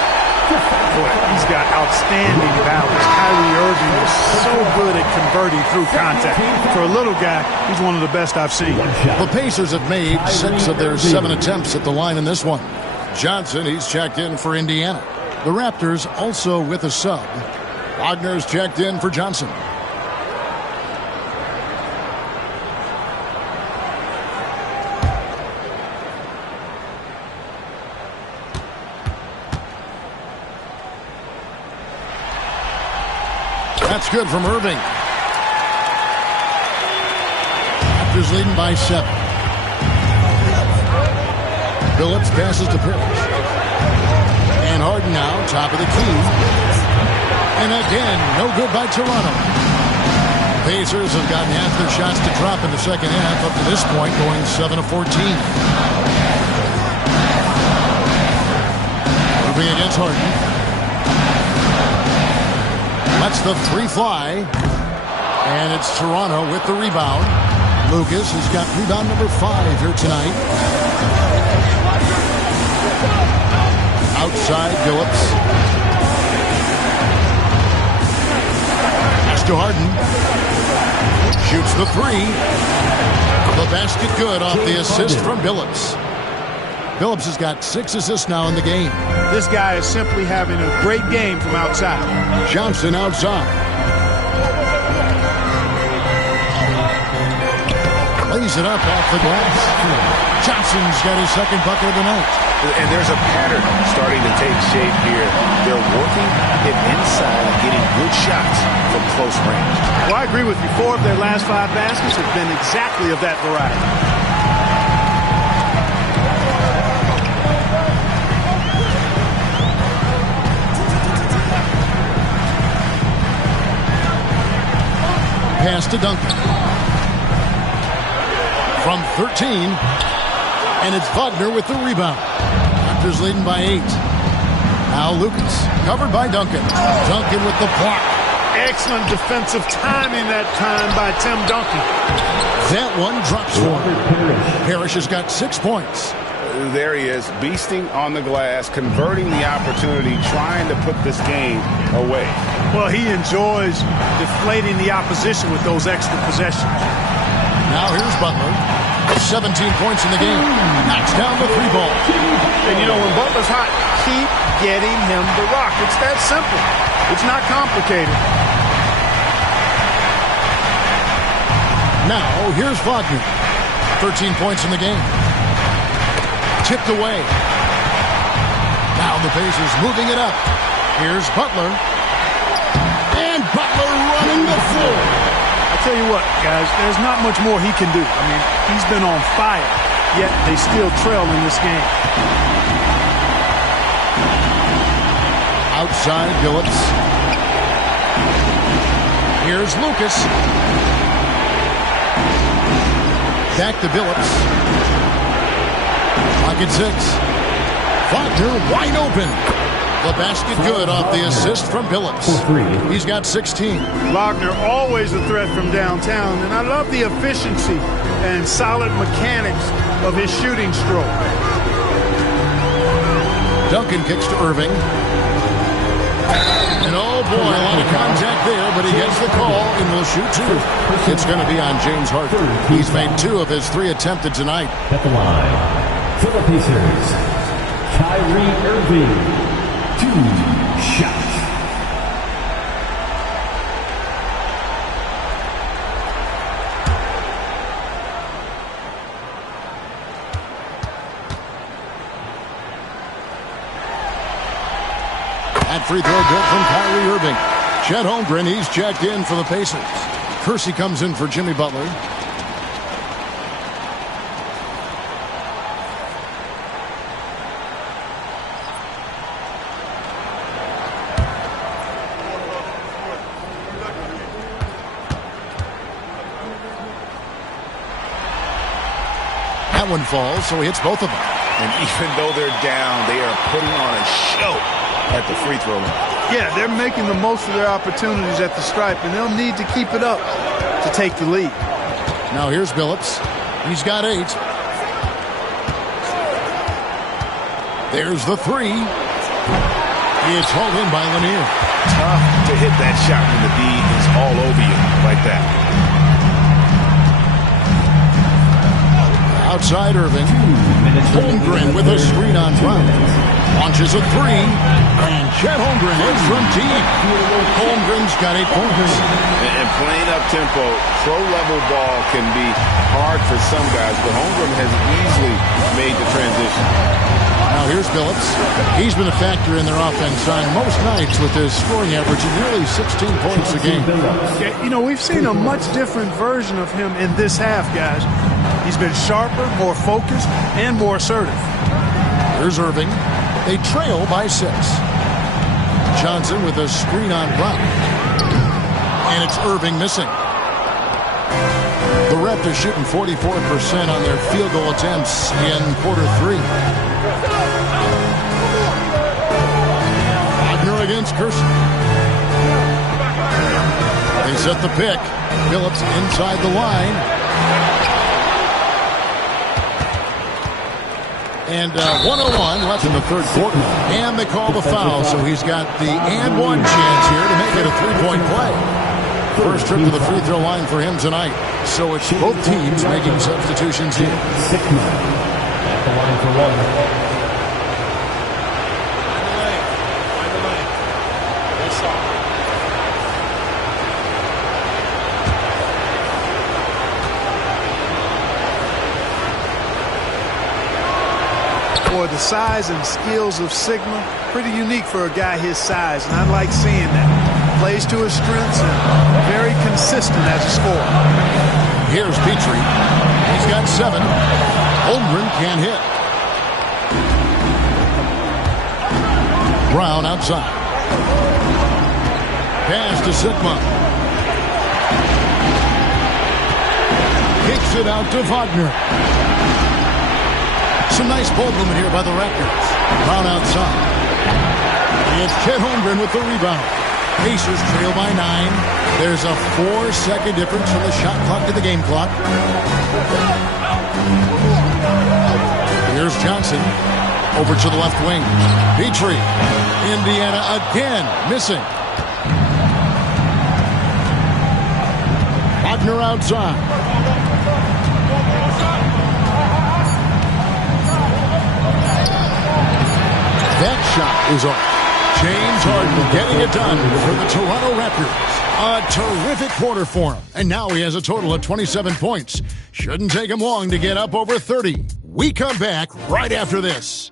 Boy, he's got outstanding balance. Kyrie Irving is so good at converting through contact. For a little guy, he's one of the best I've seen. The Pacers have made 6 of their 7 attempts at the line in this one. Johnson, he's checked in for Indiana. The Raptors also with a sub. Wagner's checked in for Johnson. That's good from Irving. Raptors leading by 7. Phillips passes to Parish. And Harden now, top of the key. And again, no good by Toronto. Pacers have gotten half their shots to drop in the second half up to this point, going 7 of 14. Moving against Harden. Lets the 3 fly. And it's Toronto with the rebound. Lucas has got rebound number 5 here tonight. Outside, Phillips. Pass to Harden. Shoots the 3. The basket good off the assist from Phillips. Phillips has got 6 assists now in the game. This guy is simply having a great game from outside. Johnson outside. Lays it up off the glass. Johnson's got his second bucket of the night. And there's a pattern starting to take shape here. They're working it inside and getting good shots from close range. Well, I agree with you. 4 of their last 5 baskets have been exactly of that variety. Pass to Duncan. From 13. And it's Wagner with the rebound. Raptors leading by 8. Now Lucas. Covered by Duncan. Duncan with the block. Excellent defensive timing that time by Tim Duncan. That one drops for him. Parish has got 6 points. There he is, beasting on the glass, converting the opportunity, trying to put this game away. Well, he enjoys deflating the opposition with those extra possessions. Now here's Butler. 17 points in the game. Knocks down the 3 ball. And you know, when Butler's hot, keep getting him the rock. It's that simple. It's not complicated. Now here's Wagner. 13 points in the game. Tipped away. Now the Pacers moving it up. Here's Butler. And Butler running the floor. I tell you what, guys, there's not much more he can do. I mean, he's been on fire, yet they still trail in this game. Outside, Phillips. Here's Lucas. Back to Phillips. Clock at 6. Wagner wide open. The basket good off the assist from Phillips. He's got 16. Wagner always a threat from downtown, and I love the efficiency and solid mechanics of his shooting stroke. Duncan kicks to Irving. And oh boy, a lot of contact there, but he gets the call and will shoot 2. It's going to be on James Harden. He's made 2 of his 3 attempted tonight. At the line, for the Pacers, Kyrie Irving. 2 shots. That free throw good from Kyrie Irving. Chet Holmgren, he's checked in for the Pacers. Kersey comes in for Jimmy Butler. That one falls, so he hits both of them. And even though they're down, they are putting on a show at the free throw line. Yeah, they're making the most of their opportunities at the stripe, and they'll need to keep it up to take the lead. Now here's Billups. He's got 8. There's the 3. It's hauled in by Lanier. Tough to hit that shot when the D is all over you like that. Outside Irving. Holmgren with a screen on Brown. Launches a 3. And Chet Holmgren is from deep. Holmgren's got 8 points. And playing up-tempo, pro-level ball can be hard for some guys, but Holmgren has easily made the transition. Now here's Billups. He's been a factor in their offense on most nights with his scoring average of nearly 16 points a game. Yeah, you know, we've seen a much different version of him in this half, guys. He's been sharper, more focused, and more assertive. Here's Irving. They trail by 6. Johnson with a screen on Brown. And it's Irving missing. The Raptors shooting 44% on their field goal attempts in quarter 3. Wagner against Kirsten. They set the pick. Billups inside the line. And 1:01 left in the third quarter. And they call the foul, so he's got the and one chance here to make it a 3-point play. First trip to the free throw line for him tonight. So it's both teams making substitutions here. At the line for 1. Boy, the size and skills of Sigma, pretty unique for a guy his size, and I like seeing that. Plays to his strengths and very consistent as a scorer. Here's Petrie. He's got 7. Holmgren can't hit. Brown outside. Pass to Sigma. Kicks it out to Wagner. Some nice ball movement here by the Raptors. Brown outside. It's Chet Holmgren with the rebound. Pacers trail by 9. There's a 4-second difference from the shot clock to the game clock. Here's Johnson. Over to the left wing. Petrie. Indiana again missing. Wagner outside. That shot is off. James Harden getting it done for the Toronto Raptors. A terrific quarter for him. And now he has a total of 27 points. Shouldn't take him long to get up over 30. We come back right after this.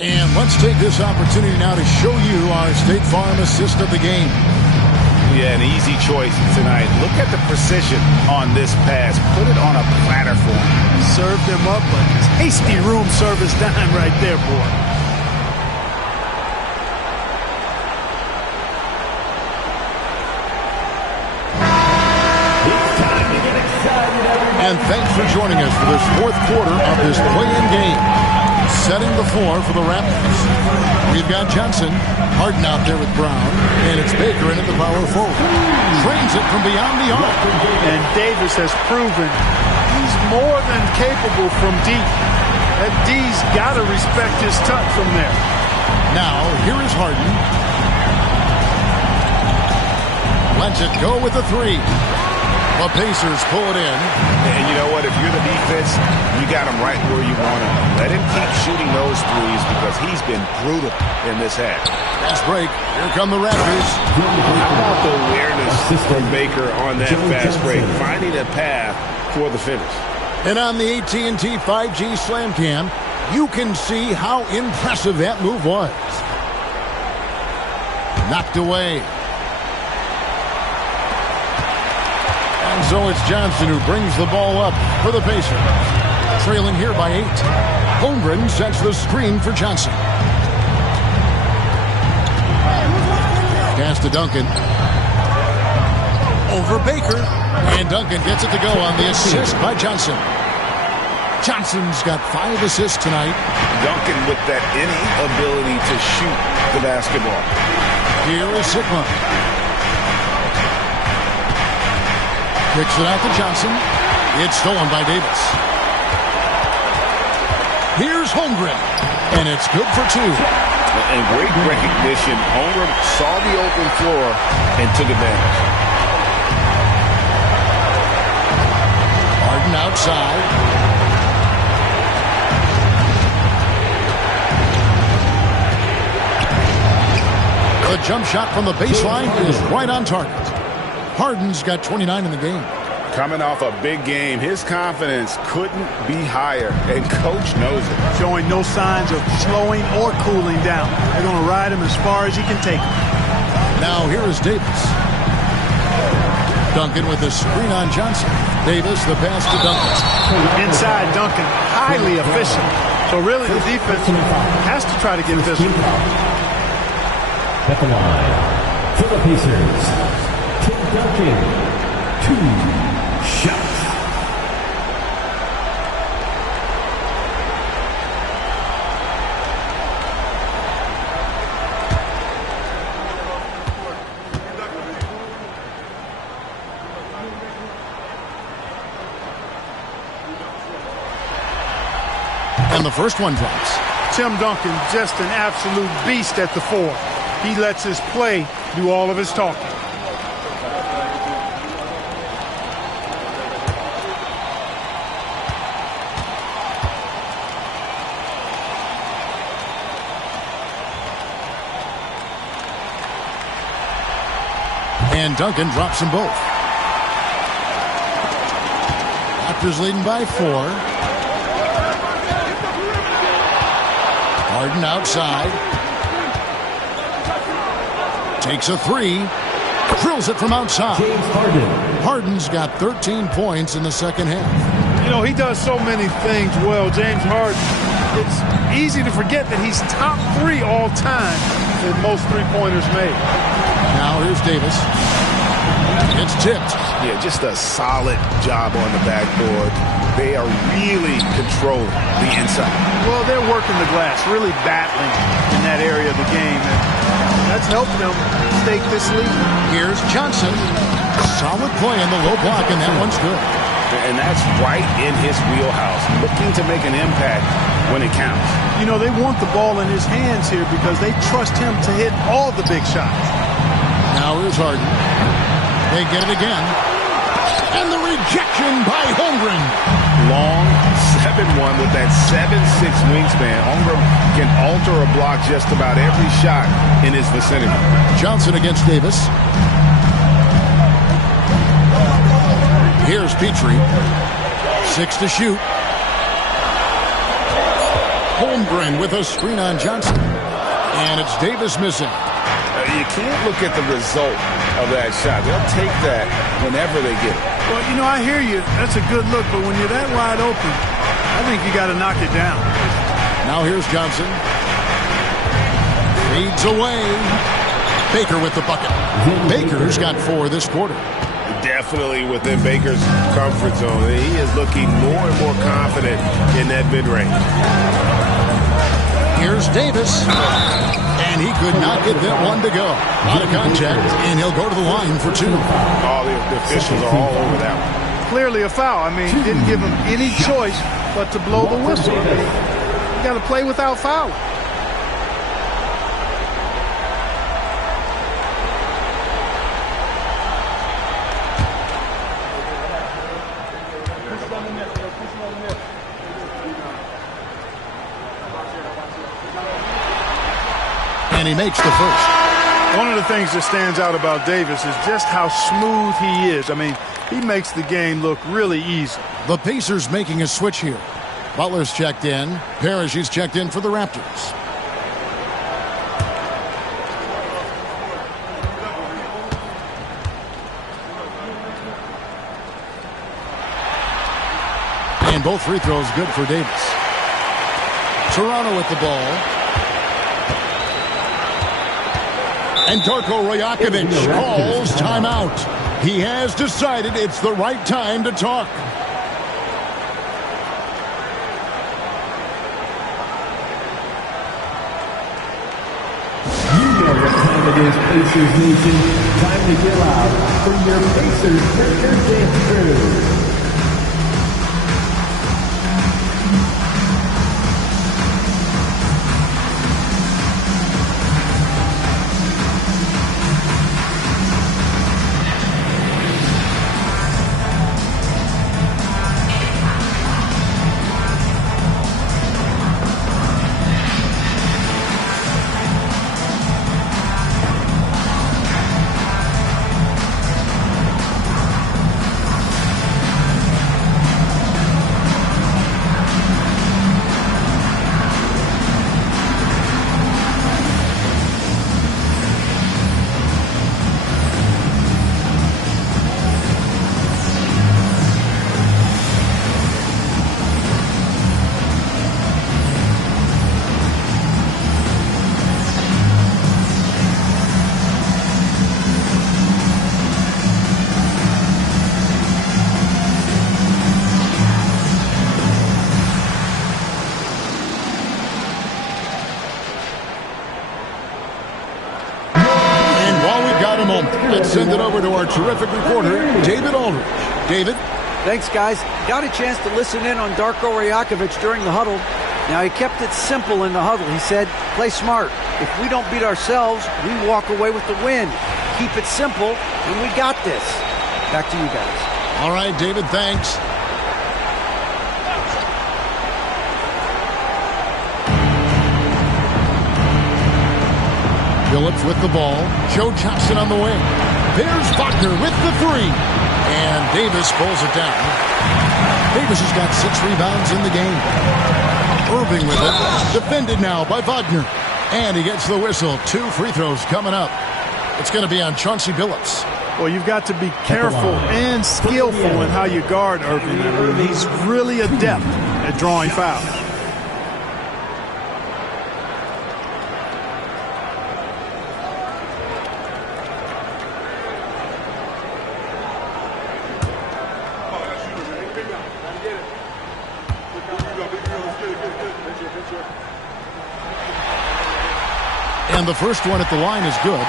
And let's take this opportunity now to show you our State Farm assist of the game. Yeah, an easy choice tonight. Look at the precision on this pass. Put it on a platter for him. Served him up a tasty room service dime right there, boy. And thanks for joining us for this fourth quarter of this play-in game. Setting the floor for the Raptors. We've got Johnson, Harden out there with Brown, and it's Baker in at the power forward. Trains it from beyond the arc. And Davis has proven he's more than capable from deep. That D's got to respect his touch from there. Now, here is Harden. Lets it go with the 3. The Pacers pull it in. And you know what? If you're the defense, you got him right where you want him. Let him keep shooting those threes because he's been brutal in this half. Fast break. Here come the Raptors. How about the awareness from Baker on that fast break? Finding a path for the finish. And on the AT&T 5G Slam Cam, you can see how impressive that move was. Knocked away. And so it's Johnson who brings the ball up for the Pacers. Trailing here by 8. Holmgren sets the screen for Johnson. Pass to Duncan. Over Baker. And Duncan gets it to go on the assist by Johnson. Johnson's got 5 assists tonight. Duncan with that innate ability to shoot the basketball. Here is Sigma. Kicks it out to Johnson. It's stolen by Davis. Here's Holmgren. And it's good for 2. And great recognition. Holmgren saw the open floor and took advantage. Harden outside. The jump shot from the baseline is right on target. Harden's got 29 in the game. Coming off a big game, his confidence couldn't be higher, and coach knows it. Showing no signs of slowing or cooling down. They're going to ride him as far as he can take him. Now here is Davis. Duncan with a screen on Johnson. Davis, the pass to Duncan. Inside Duncan, highly efficient. So really the defense has to try to get physical. At the line, for the Pacers, Tim Duncan, 2 shots. And the first one drops. Tim Duncan, just an absolute beast at the 4. He lets his play do all of his talking. And Duncan drops them both. Raptors leading by 4. Harden outside. Takes a 3. Drills it from outside. James Harden. Harden's got 13 points in the second half. You know, he does so many things well, James Harden. It's easy to forget that he's top 3 all time in most three-pointers made. Now here's Davis. It's tipped. Yeah, just a solid job on the backboard. They are really controlling the inside. Well, they're working the glass, really battling in that area of the game. And that's helped them stake this lead. Here's Johnson. Solid play in the low block, and that one's good. And that's right in his wheelhouse, looking to make an impact when it counts. You know, they want the ball in his hands here because they trust him to hit all the big shots. Now here's Harden. They get it again. And the rejection by Holmgren. Long 7-1 with that 7'6" wingspan. Holmgren can alter a block just about every shot in his vicinity. Johnson against Davis. Here's Petrie. 6 to shoot. Holmgren with a screen on Johnson. And it's Davis missing. You can't look at the result of that shot. They'll take that whenever they get it. Well, you know, I hear you. That's a good look. But when you're that wide open, I think you got to knock it down. Now here's Johnson. Fades away. Baker with the bucket. Baker's got 4 this quarter. Definitely within Baker's comfort zone. He is looking more and more confident in that mid-range. Here's Davis. And he could not get that one to go. Out of contact, and he'll go to the line for 2. All the officials are all over that one. Clearly a foul. I mean, didn't give him any choice but to blow the whistle. You got to play without fouling. And he makes the first. One of the things that stands out about Davis is just how smooth he is. I mean, he makes the game look really easy. The Pacers making a switch here. Butler's checked in. Parish is checked in for the Raptors. And both free throws good for Davis. Toronto with the ball. And Darko Rajakovic calls timeout. He has decided it's the right time to talk. You know what time it is, Pacers Nation. Time to get loud for your Pacers Breaker Dance Crew. Let's send it over to our terrific reporter, David Aldridge. David? Thanks, guys. Got a chance to listen in on Darko Rajakovic during the huddle. Now, he kept it simple in the huddle. He said, play smart. If we don't beat ourselves, we walk away with the win. Keep it simple, and we got this. Back to you guys. All right, David, thanks. Phillips with the ball. Joe Johnson on the wing. There's Wagner with the three. And Davis pulls it down. Davis has got 6 rebounds in the game. Irving with it. Defended now by Wagner. And he gets the whistle. 2 free throws coming up. It's going to be on Chauncy Phillips. Well, you've got to be careful and skillful in how you guard Irving. I mean, he's really adept at drawing fouls. And the first one at the line is good.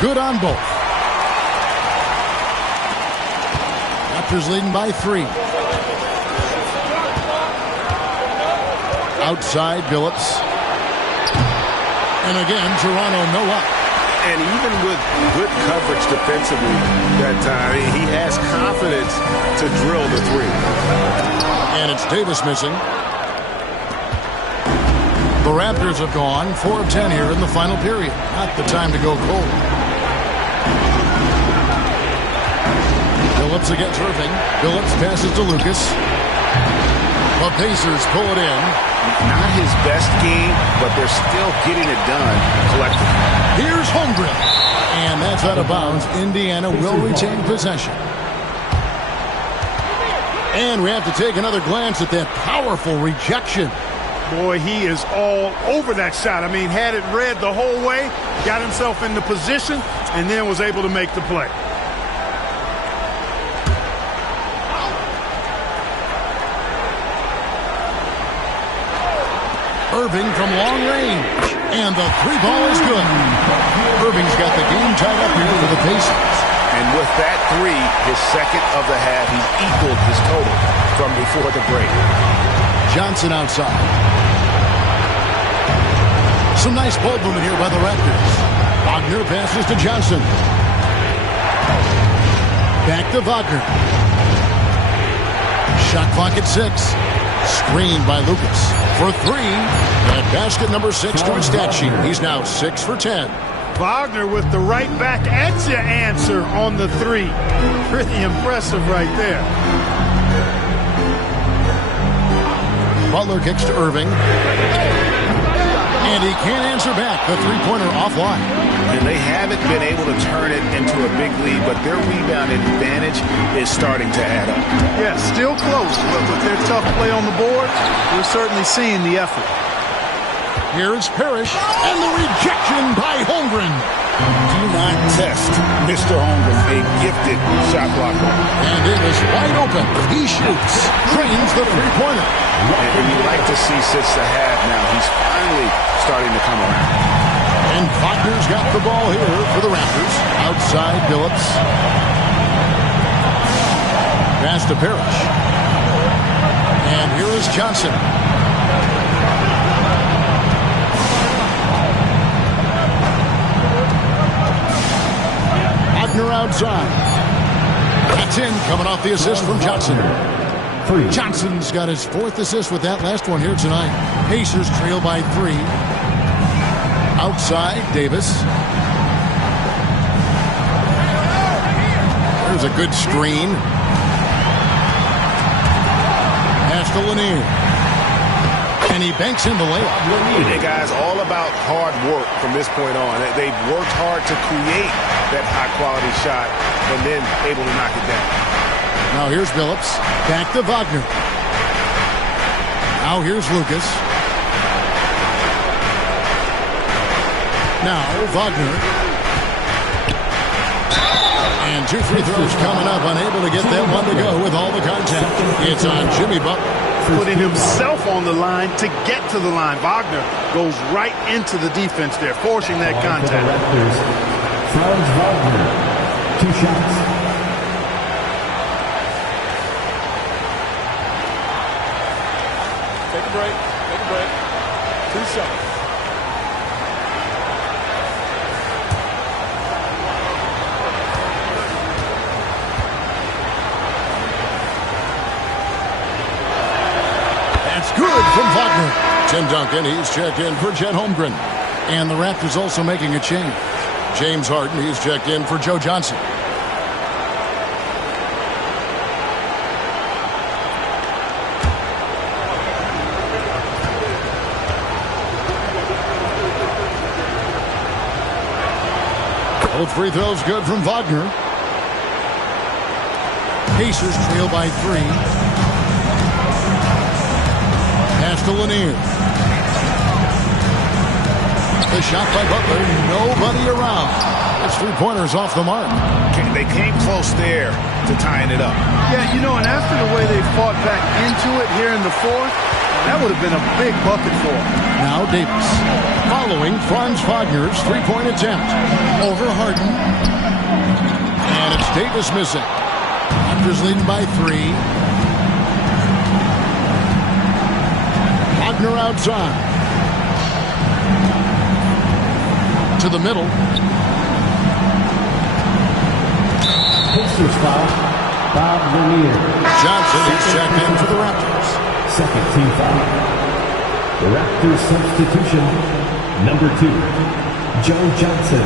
Good on both. Raptors leading by 3. Outside, Phillips. And again, Toronto no up. And even with good coverage defensively that time, he has confidence to drill the 3. And it's Davis missing. The Raptors have gone 4 of 10 here in the final period. Not the time to go cold. Phillips against Irving. Phillips passes to Lucas. The Pacers pull it in. Not his best game, but they're still getting it done collectively. Here's Holmgren. And that's out of bounds. Indiana will retain possession. And we have to take another glance at that powerful rejection. Boy, he is all over that shot. I mean, had it read the whole way, got himself into position, and then was able to make the play. Irving from long range. And the 3 ball is good. Irving's got the game tied up here for the Pacers. And with that 3, his second of the half, he's equaled his total from before the break. Johnson outside. Some nice ball movement here by the Raptors. Wagner passes to Johnson. Back to Wagner. Shot clock at 6. Screened by Lucas for 3. And basket number 6 to his stat sheet. He's now 6 for 10. Wagner with the right back at your answer on the 3. Pretty impressive right there. Butler kicks to Irving. And he can't answer back. The three-pointer offline. And they haven't been able to turn it into a big lead, but their rebound advantage is starting to add up. Yeah, still close, but with their tough play on the board, we're certainly seeing the effort. Here's Parish, and the rejection by Holmgren. Do not test Mr. Holmgren, a gifted shot blocker. And it is wide open. He shoots, drains the three-pointer. And you like to see since the half now, he's finally starting to come around. And Wagner's got the ball here for the Raptors. Outside Billups. Pass to Parish. And here is Johnson. Wagner outside. That's in, coming off the assist from Johnson. Johnson's got his 4th assist with that last one here tonight. Pacers trail by 3. Outside, Davis. There's a good screen. Pass to Lanier. And he banks in the layup. Hey guys, all about hard work from this point on. They've worked hard to create that high-quality shot and then able to knock it down. Now here's Billups. Back to Wagner. Now here's Lucas. Now Wagner. And 2 free throws coming up. Unable to get that one to go with all the contact. It's on Jimmy Butler. Putting himself on the line to get to the line. Wagner goes right into the defense there, forcing that contact. Franz Wagner, 2 shots. Take a break. Take a break. 2 shots. That's good from Wagner. Tim Duncan, he's checked in for Chet Holmgren. And the Raptors also making a change. James Harden, he's checked in for Joe Johnson. Both free throws good from Wagner. Pacers trail by 3. Pass to Lanier. The shot by Butler. Nobody around. That's 3-pointers off the mark. They came close there to tying it up. Yeah, you know, and after the way they fought back into it here in the 4th, that would have been a big bucket for them. Now Davis. Following Franz Wagner's 3-point attempt. Over Harden. And it's Davis missing. Raptors leading by 3. Wagner outside. To the middle. Pacers foul. Bob Lanier. Johnson is checked in for the Raptors. Second team foul. The Raptors substitution, number 2, Joe Johnson.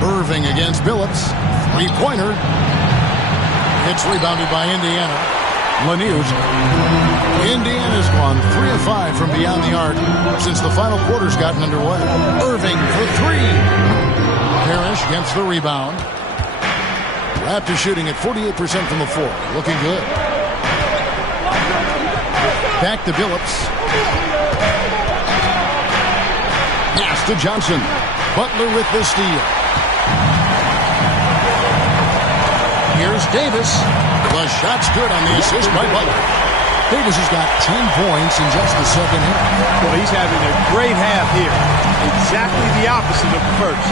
Irving against Billups. 3-pointer. It's rebounded by Indiana. Lanier's. Indiana's gone 3 of 5 from beyond the arc since the final quarter's gotten underway. Irving for 3. Parish gets the rebound. Raptors shooting at 48% from the floor. Looking good. Back to Billups. Pass to Johnson. Butler with the steal. Here's Davis. The shot's good on the assist by Butler. Davis has got 10 points in just the second half. Well, he's having a great half here. Exactly the opposite of the first.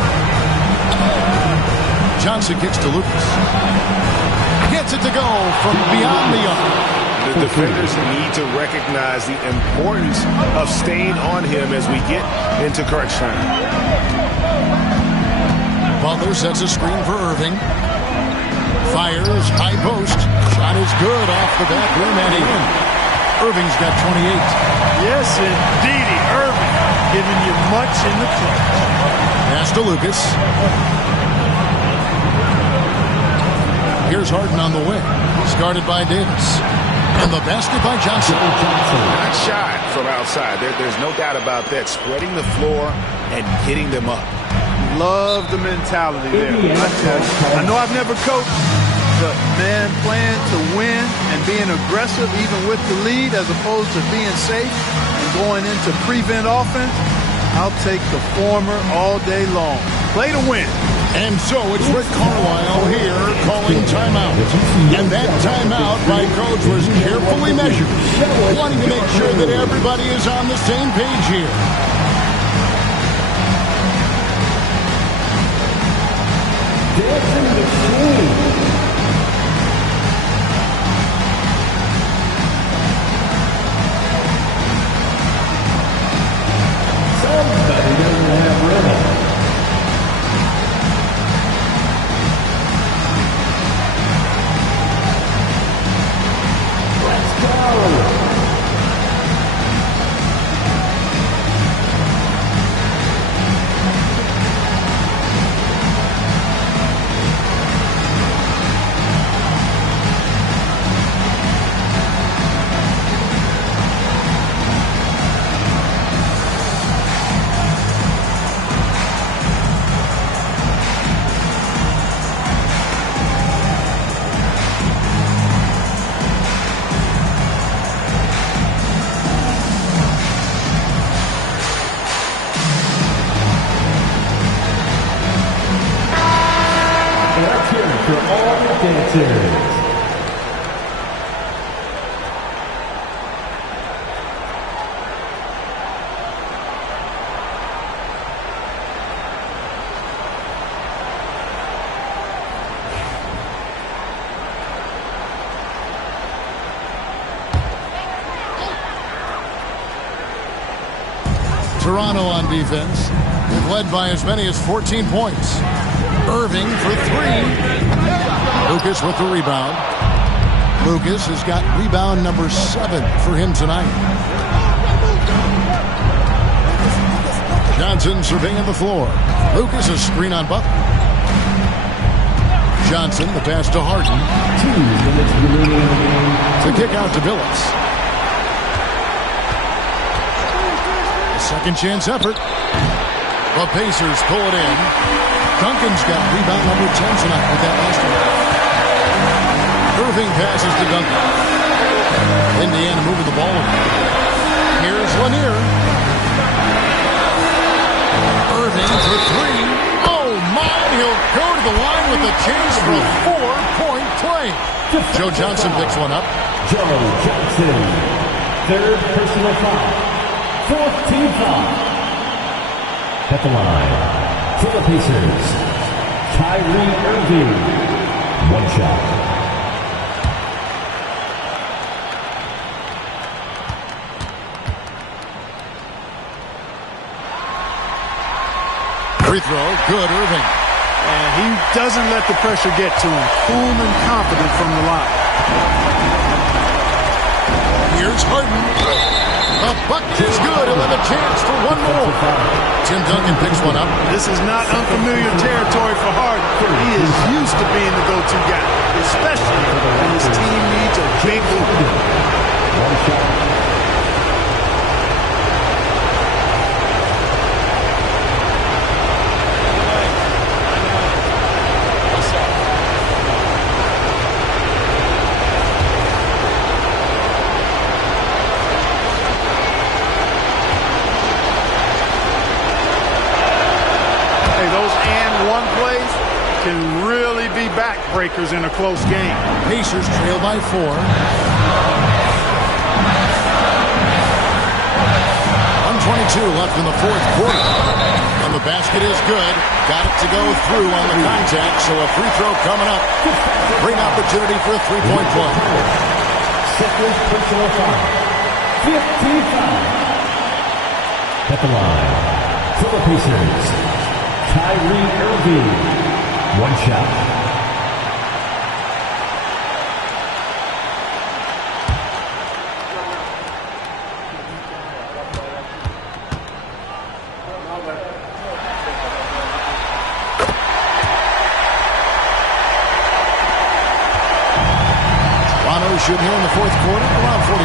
Johnson kicks to Lucas. Gets it to go from beyond the arc. The defenders need to recognize the importance of staying on him as we get into crunch time. Butler sets a screen for Irving. Fires, high post. Shot is good off the back rim and in. Irving's got 28. Yes, indeedy. Irving giving you much in the clutch. Pass to Lucas. Here's Harden on the wing. He's guarded by Davis. And the basket by Johnson. Nice shot from outside. There's no doubt about that. Spreading the floor and hitting them up. Love the mentality there. I know I've never coached, but man, playing to win and being aggressive even with the lead as opposed to being safe and going into prevent offense, I'll take the former all day long. Play to win. And so it's Rick Carlisle here calling timeout. And that timeout by Coach was carefully measured, wanting to make sure that everybody is on the same page here. Dancing machine. Somebody doesn't have rhythm. Toronto on defense. They've led by as many as 14 points. Irving for three. Lucas with the rebound. Lucas has got rebound number 7 for him tonight. Johnson surveying the floor. Lucas a screen on Butler. Johnson the pass to Harden. 2 minutes remaining in the game. To kick out to Billups. Second chance effort. The Pacers pull it in. Duncan's got rebound number 10 tonight with that last one. Irving passes to Duncan. Indiana moving the ball. Here's Lanier. Irving for three. Oh my, he'll go to the line with a chance for a 4-point play. Joe Johnson picks one up. Joe Johnson, third personal foul. 4th team foul. At the line, for the Pacers, Kyrie Irving. One shot. Free throw, good, Irving. And he doesn't let the pressure get to him. Cool and confident from the line. Here's Harden. The bucket is good. He'll have a chance for one more. Tim Duncan picks one up. This is not unfamiliar territory for Harden. He is used to being the go-to guy, especially when his team needs a big hoop. One shot. Can really be backbreakers in a close game. Pacers trail by 4. 1:22 left in the 4th quarter. And the basket is good. Got it to go through on the contact, so a free throw coming up. Great opportunity for a 3-point play. Second personal foul. 15 foul. At the line, for the Pacers, Kyrie Irving. One shot. Toronto shooting here in the fourth quarter, around 41%.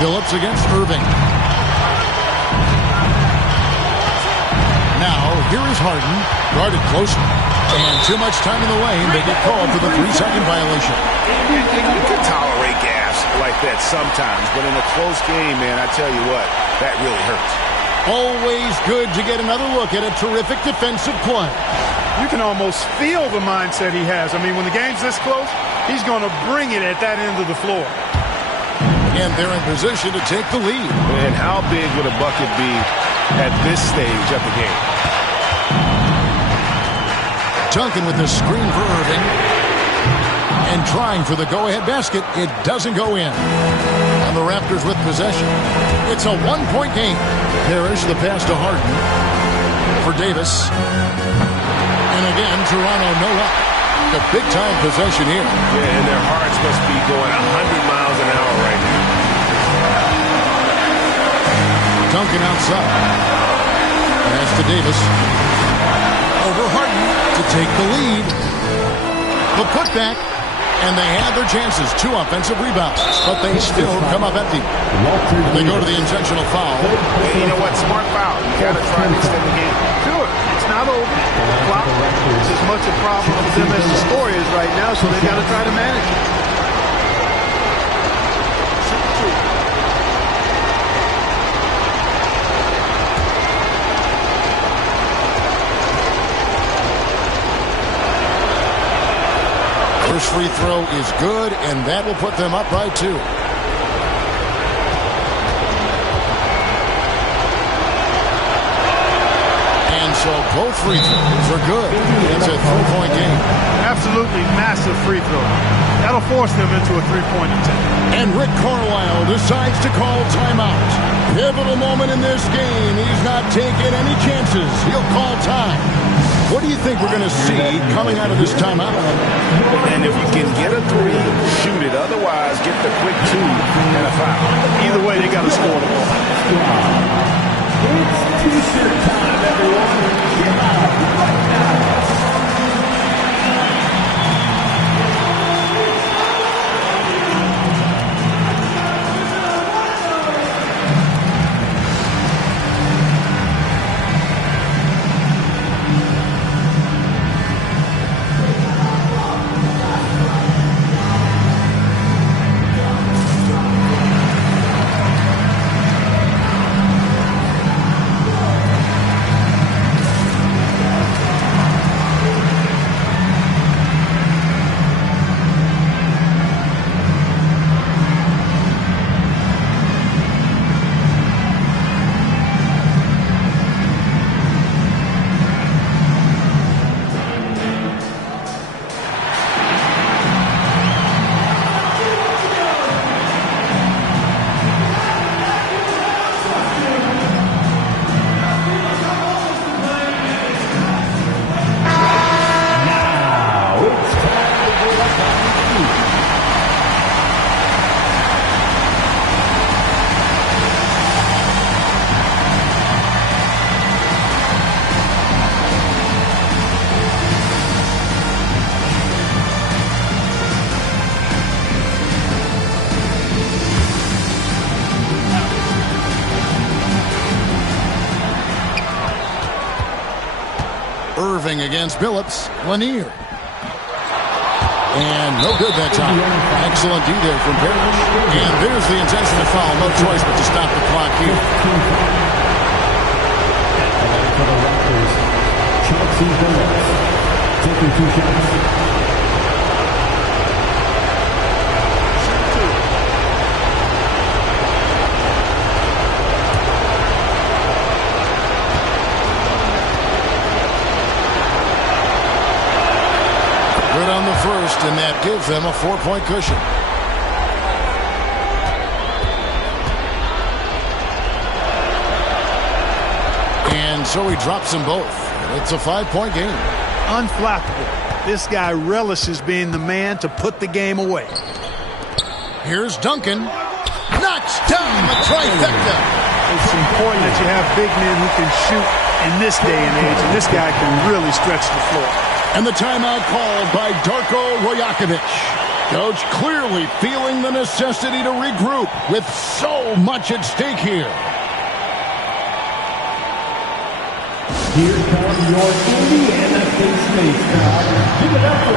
Phillips against Irving. Now, here is Harden, guarded closely. And too much time in the lane, they get called for the 3-second violation. You can tolerate gas like that sometimes, but in a close game, man, I tell you what, that really hurts. Always good to get another look at a terrific defensive play. You can almost feel the mindset he has. I mean, when the game's this close, he's going to bring it at that end of the floor. And they're in position to take the lead. And how big would a bucket be at this stage of the game? Duncan with the screen for Irving. And trying for the go-ahead basket. It doesn't go in. And the Raptors with possession. It's a one-point game. Parish the pass to Harden. For Davis. And again, Toronto no luck. A big-time possession here. Yeah, and their hearts must be going 100 miles an hour right now. Duncan outside. Pass to Davis. Over Harden to take the lead. The putback. And they had their chances. 2 offensive rebounds. But they still come up empty. They go to the intentional foul. And you know what? Smart foul. You got to try to extend the game. Sure. It's not over. The clock is as much a problem for them as the score is right now, so they got to try to manage it. First free throw is good, and that will put them up by 2. And so both free throws are good. It's a 3-point game. Absolutely massive free throw. That'll force them into a 3-point attempt. And Rick Carlisle decides to call timeout. Pivotal moment in this game. He's not taking any chances. He'll call time. What do you think we're going to see coming out of this timeout? And if you can get a 3, shoot it. Otherwise, get the quick 2 and a foul. Either way, they got to score the ball. It's T-shirt time, everyone. Get out right now. Irving against Phillips. Lanier. And no good that time. Excellent D there from Parish. And there's the intentional foul. No choice but to stop the clock here. For the Raptors, Chauncy taking 2 shots. Good on the first, and that gives them a 4-point cushion. And so he drops them both. It's a 5-point game. Unflappable. This guy relishes being the man to put the game away. Here's Duncan. Knocks down the trifecta. It's important that you have big men who can shoot in this day and age, and this guy can really stretch the floor. And the timeout called by Darko Rajakovic. Coach clearly feeling the necessity to regroup with so much at stake here. Here comes your Indiana State Space crowd. Give it up for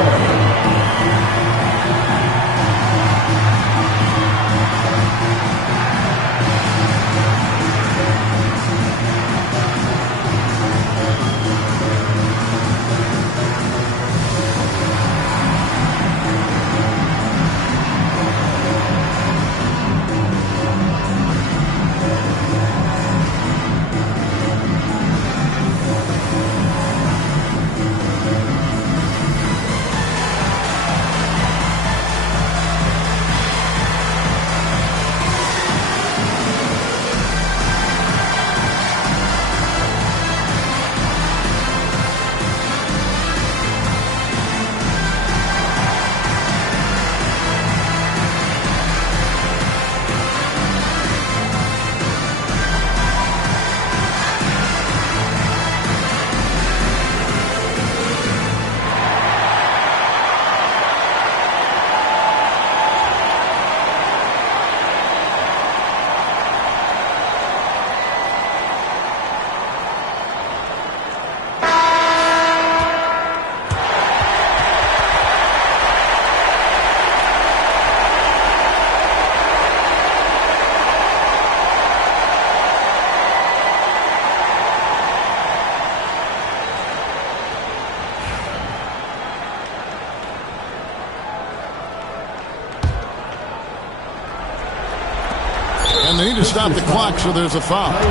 And they need to stop the clock, so there's a foul. Third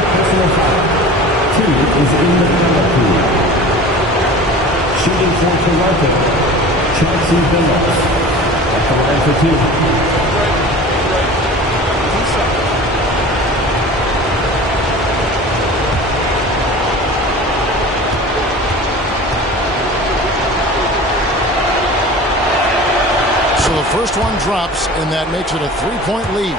personal foul. 2 is in the penalty. Shooting for Toronto, Chauncy at the line for 2. So the first one drops, and that makes it a 3-point lead.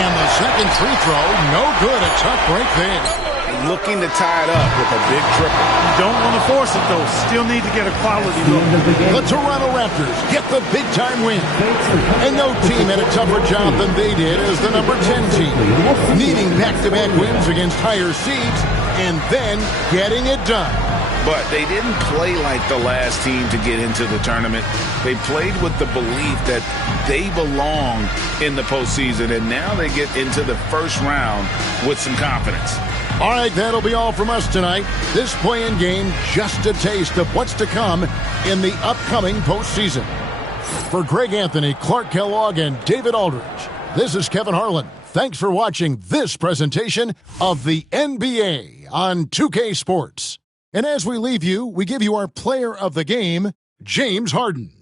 And the second free throw, no good. A tough break there. Looking to tie it up with a big triple. You don't want to force it, though. Still need to get a quality look. The Toronto Raptors get the big-time win. And no team had a tougher job than they did as the number 10 team, needing back-to-back wins against higher seeds and then getting it done. But they didn't play like the last team to get into the tournament. They played with the belief that they belong in the postseason, and now they get into the first round with some confidence. All right, that'll be all from us tonight. This play-in game, just a taste of what's to come in the upcoming postseason. For Greg Anthony, Clark Kellogg, and David Aldridge, this is Kevin Harlan. Thanks for watching this presentation of the NBA on 2K Sports. And as we leave you, we give you our player of the game, James Harden.